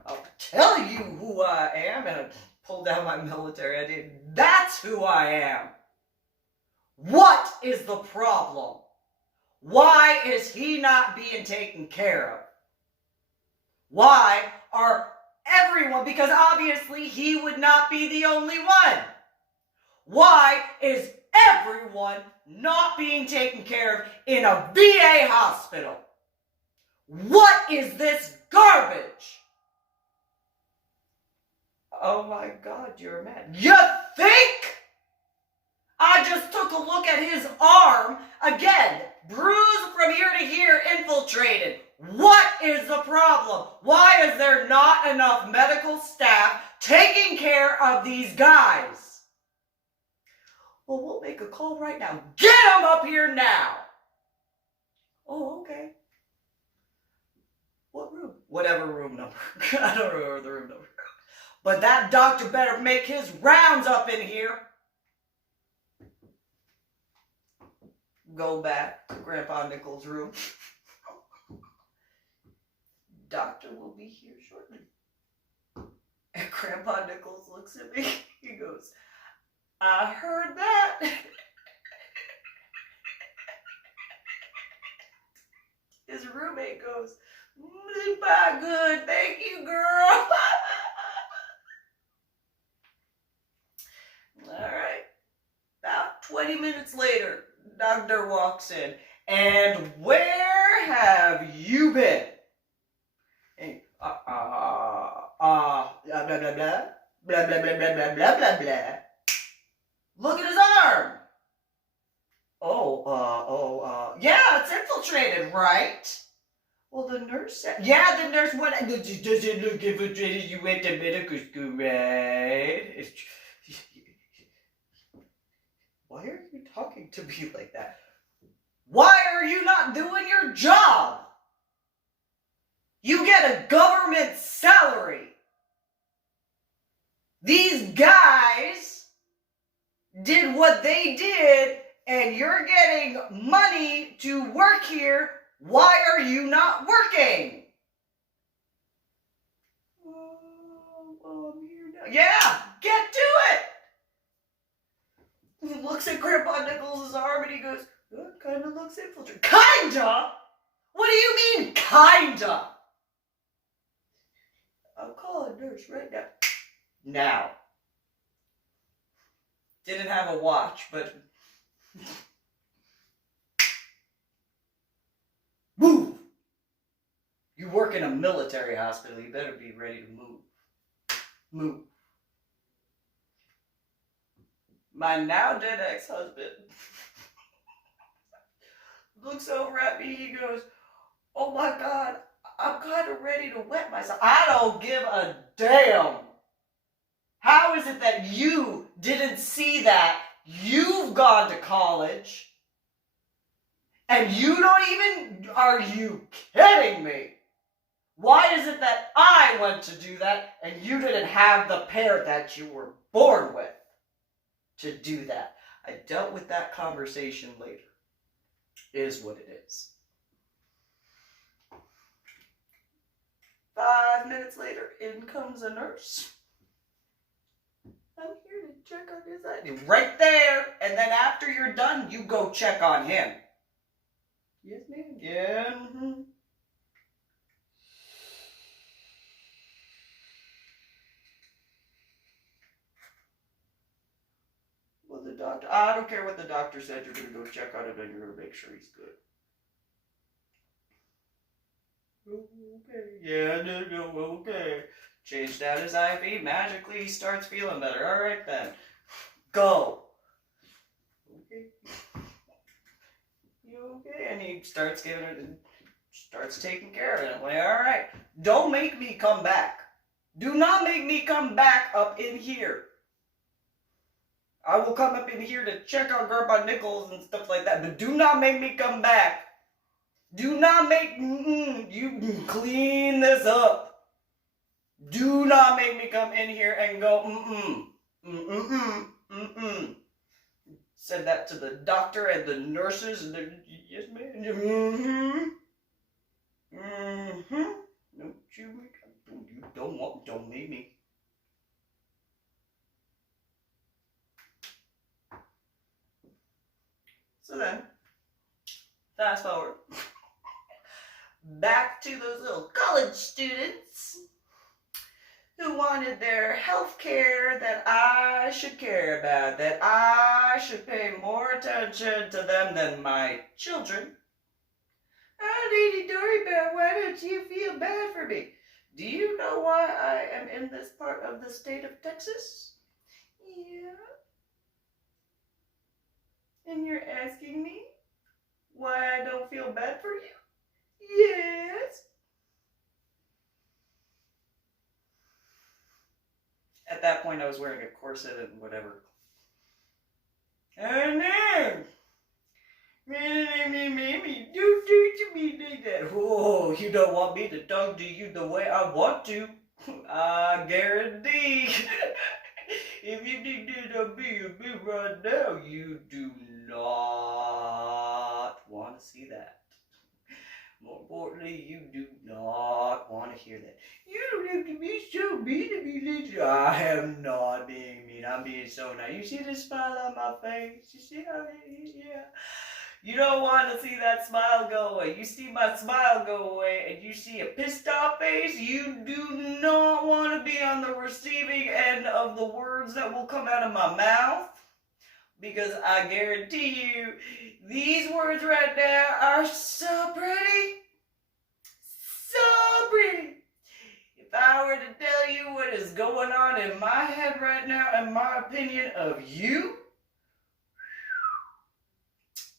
I'll tell you who I am, and I pulled out my military ID. That's who I am. What is the problem? Why is he not being taken care of? Why are everyone, because obviously he would not be the only one. Why is everyone not being taken care of in a VA hospital? What is this garbage? Oh my God, you're mad. You think? I just took a look at his arm. Again, bruised from here to here, infiltrated. What is the problem? Why is there not enough medical staff taking care of these guys? Well, we'll make a call right now. Get them up here now. Oh, okay. What room? Whatever room number. I don't remember the room number. But that doctor better make his rounds up in here. Go back to Grandpa Nichols' room. Doctor will be here shortly. And Grandpa Nichols looks at me. He goes, I heard that. His roommate goes, "Bye, good. Thank you, girl." All right. About 20 minutes later, doctor walks in. And where have you been? And, blah, blah, blah, blah, blah, blah, blah, blah, blah, blah, blah. Look at his arm. Yeah, it's infiltrated, right? Well, the nurse said, yeah, the nurse went, does it look infiltrated? You went to medical school, right? Why are you talking to me like that? Why are you not doing your job? You get a government salary. did what they did and you're getting money to work here, why are you not working? Well, I'm here now. Yeah, get to it. He looks at Grandpa Nichols' arm and he goes, oh, it kind of looks infiltrated. Kinda? What do you mean, kinda? I'll call a nurse right now. Now. Didn't have a watch, but... Move! You work in a military hospital, you better be ready to move. Move. My now dead ex-husband looks over at me, he goes, oh my God, I'm kind of ready to wet myself. I don't give a damn. How is it that you didn't see that? You've gone to college. And you don't even, are you kidding me? Why is it that I went to do that and you didn't have the pair that you were born with to do that? I dealt with that conversation later. Is what it is. 5 minutes later, in comes a nurse. I'm here to check on his ID. Right there. And then after you're done, you go check on him. Yes, ma'am. Yeah. Mm-hmm. Well, the doctor, I don't care what the doctor said. You're going to go check on him and you're going to make sure he's good. Okay. Yeah, no, okay. Changed out his IV. Magically, he starts feeling better. All right, then. Go. Okay. You okay? And he starts giving it, starts taking care of it. I'm like, all right. Don't make me come back. Do not make me come back up in here. I will come up in here to check on Grandpa Nichols and stuff like that, but do not make me come back. Do not make, you clean this up. Do not make me come in here and go, Said that to the doctor and the nurses and the, yes ma'am, Don't you don't make me. So then, fast forward. Back to those little college students who wanted their health care that I should care about, that I should pay more attention to them than my children. Oh, Lady Dori, why don't you feel bad for me? Do you know why I am in this part of the state of Texas? Yeah. And you're asking me why I don't feel bad for you? Yes. At that point, I was wearing a corset and whatever. Oh no! Don't touch me like that. Oh, you don't want me to talk to you the way I want to. I guarantee. If you think that I'm being a bit right now, you do not want to see that. More importantly, you do not want to hear that. You don't have to be so mean to me, Lizzie. I am not being mean. I'm being so nice. You see the smile on my face? You see how, yeah. You don't want to see that smile go away. You see my smile go away and you see a pissed off face. You do not want to be on the receiving end of the words that will come out of my mouth. Because I guarantee you, these words right now are so pretty. So pretty. If I were to tell you what is going on in my head right now, in my opinion of you,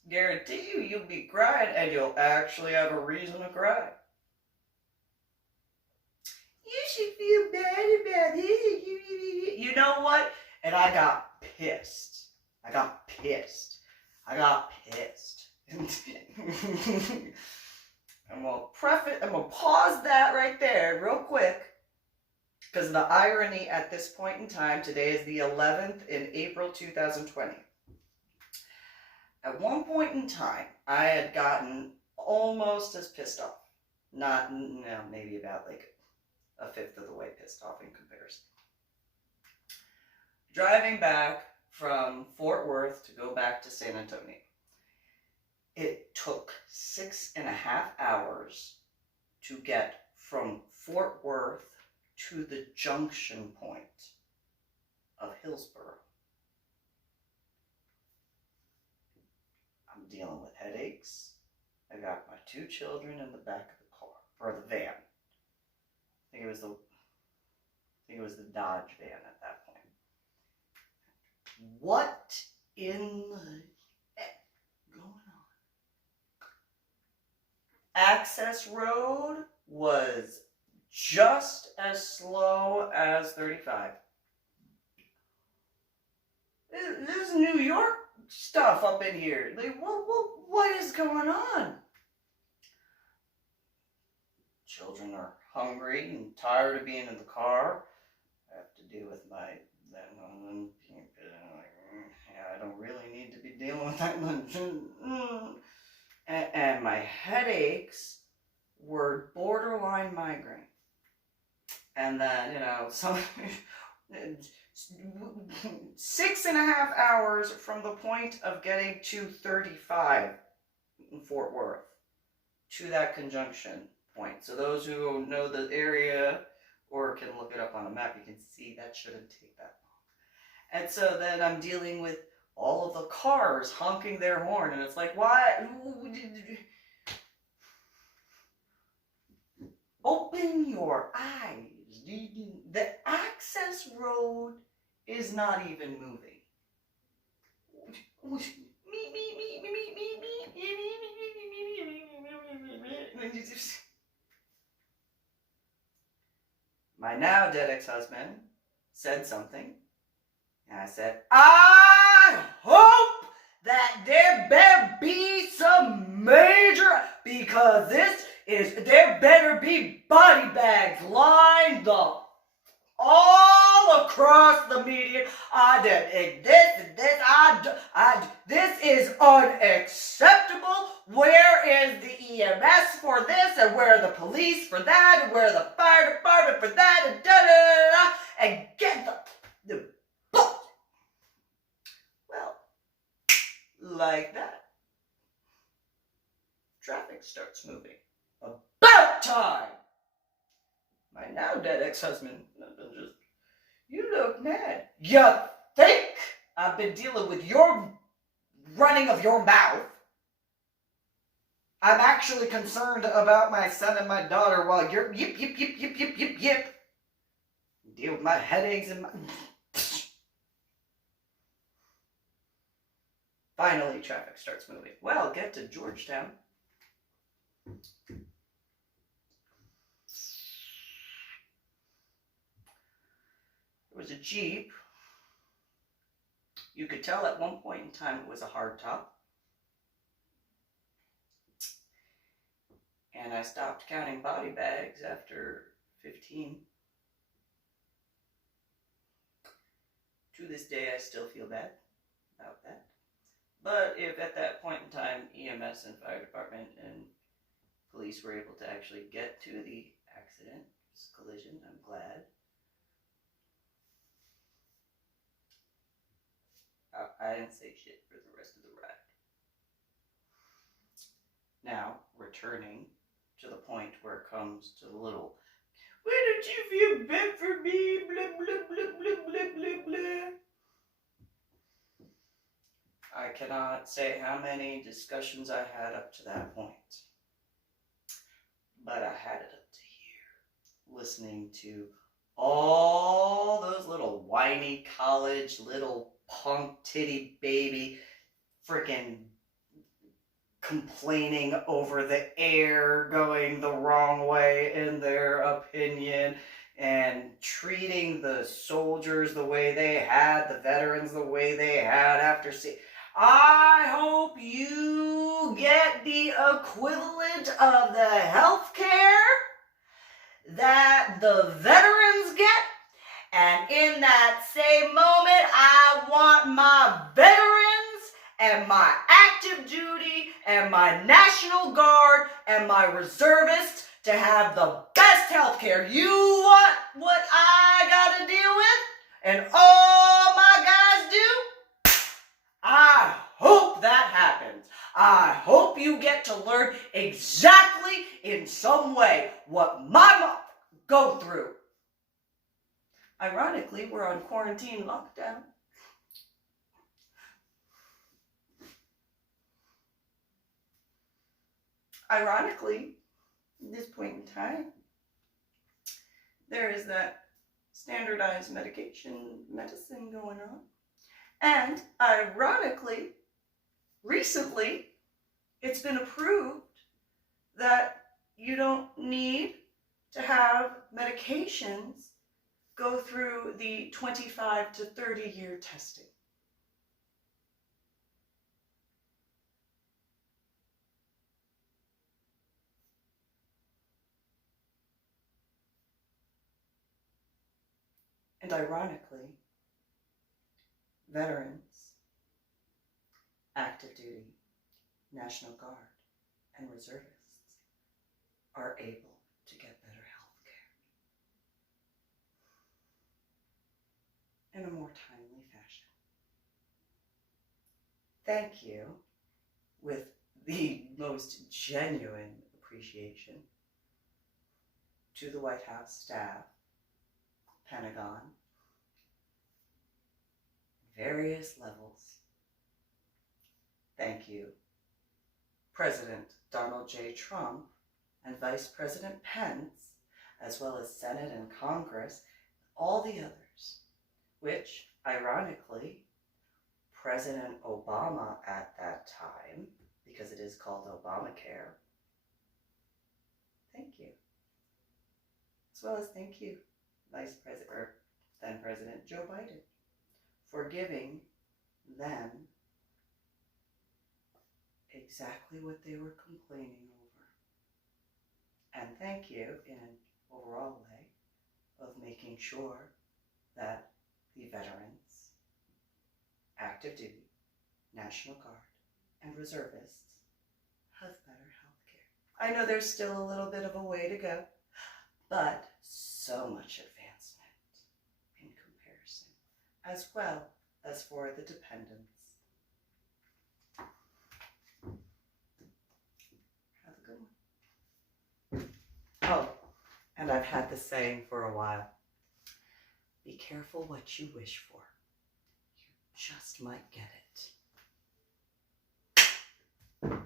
guarantee you, you'll be crying and you'll actually have a reason to cry. You should feel bad about it. You know what? And I got pissed. I'm gonna pause that right there real quick. Because the irony at this point in time, today is the 11th in April 2020. At one point in time, I had gotten almost as pissed off. Not, no, maybe about like a fifth of the way pissed off in comparison. Driving back from Fort Worth to go back to San Antonio. It took 6.5 hours to get from Fort Worth to the junction point of Hillsborough. I'm dealing with headaches. I got my 2 children in the back of the car, or the van. I think it was the Dodge van at that point. What in the heck going on? Access road was just as slow as 35. This is New York stuff up in here. Like, what is going on? Children are hungry and tired of being in the car. I have to deal with I don't really need to be dealing with that. And my headaches were borderline migraine. And then, 6.5 hours from the point of getting to 35 in Fort Worth to that conjunction point. So those who know the area or can look it up on a map, you can see that shouldn't take that long. And so then I'm dealing with all of the cars honking their horn, and it's like, why? Open your eyes. The access road is not even moving. My now dead ex-husband said something, and I said, I hope that there better be some major, because there better be body bags lined up all across the median. This is unacceptable. Where is the EMS for this, and where are the police for that, and where are the fire department for that, and da-da-da-da-da, and get the book. Well, like that, traffic starts moving. About time! My now dead ex-husband just, you look mad. You think I've been dealing with your running of your mouth? I'm actually concerned about my son and my daughter while you're yip. Deal with my headaches and my... Finally, traffic starts moving. Well, get to Georgetown. There was a Jeep. You could tell at one point in time it was a hardtop. And I stopped counting body bags after 15. To this day, I still feel bad about that. But if at that point in time, EMS and fire department and police were able to actually get to the accident, collision, I'm glad. I didn't say shit for the rest of the ride. Now, returning to the point where it comes to the little, why don't you feel bad for me, blah, blah, blah, blah, blah, blah, blah. I cannot say how many discussions I had up to that point. But I had it up to here, listening to all those little whiny college, little punk titty baby freaking complaining over the air going the wrong way in their opinion, and treating the soldiers the way they had, the veterans the way they had after I hope you get the equivalent of the health care that the veterans get And in that same moment, I want my veterans and my active duty and my National Guard and my reservists to have the best health care. You want what I gotta deal with? And all my guys do? I hope that happens. I hope you get to learn exactly in some way what my mom go through. Ironically, we're on quarantine lockdown. Ironically, at this point in time, there is that standardized medicine going on. And ironically, recently, it's been approved that you don't need to have medications go through the 25 to 30 year testing. And ironically, veterans, active duty, National Guard, and reservists are able to get better health care in a more timely fashion. Thank you, with the most genuine appreciation, to the White House staff, Pentagon, various levels. Thank you, President Donald J. Trump and Vice President Pence, as well as Senate and Congress, all the others, which, ironically, President Obama at that time, because it is called Obamacare, thank you. As well as thank you, then President Joe Biden, for giving them exactly what they were complaining over. And thank you in an overall way of making sure that the veterans, active duty, National Guard, and reservists have better health care. I know there's still a little bit of a way to go, but so much advancement in comparison, as well as for the dependents. Have a good one. Oh, and I've had this saying for a while. Be careful what you wish for. You just might get it.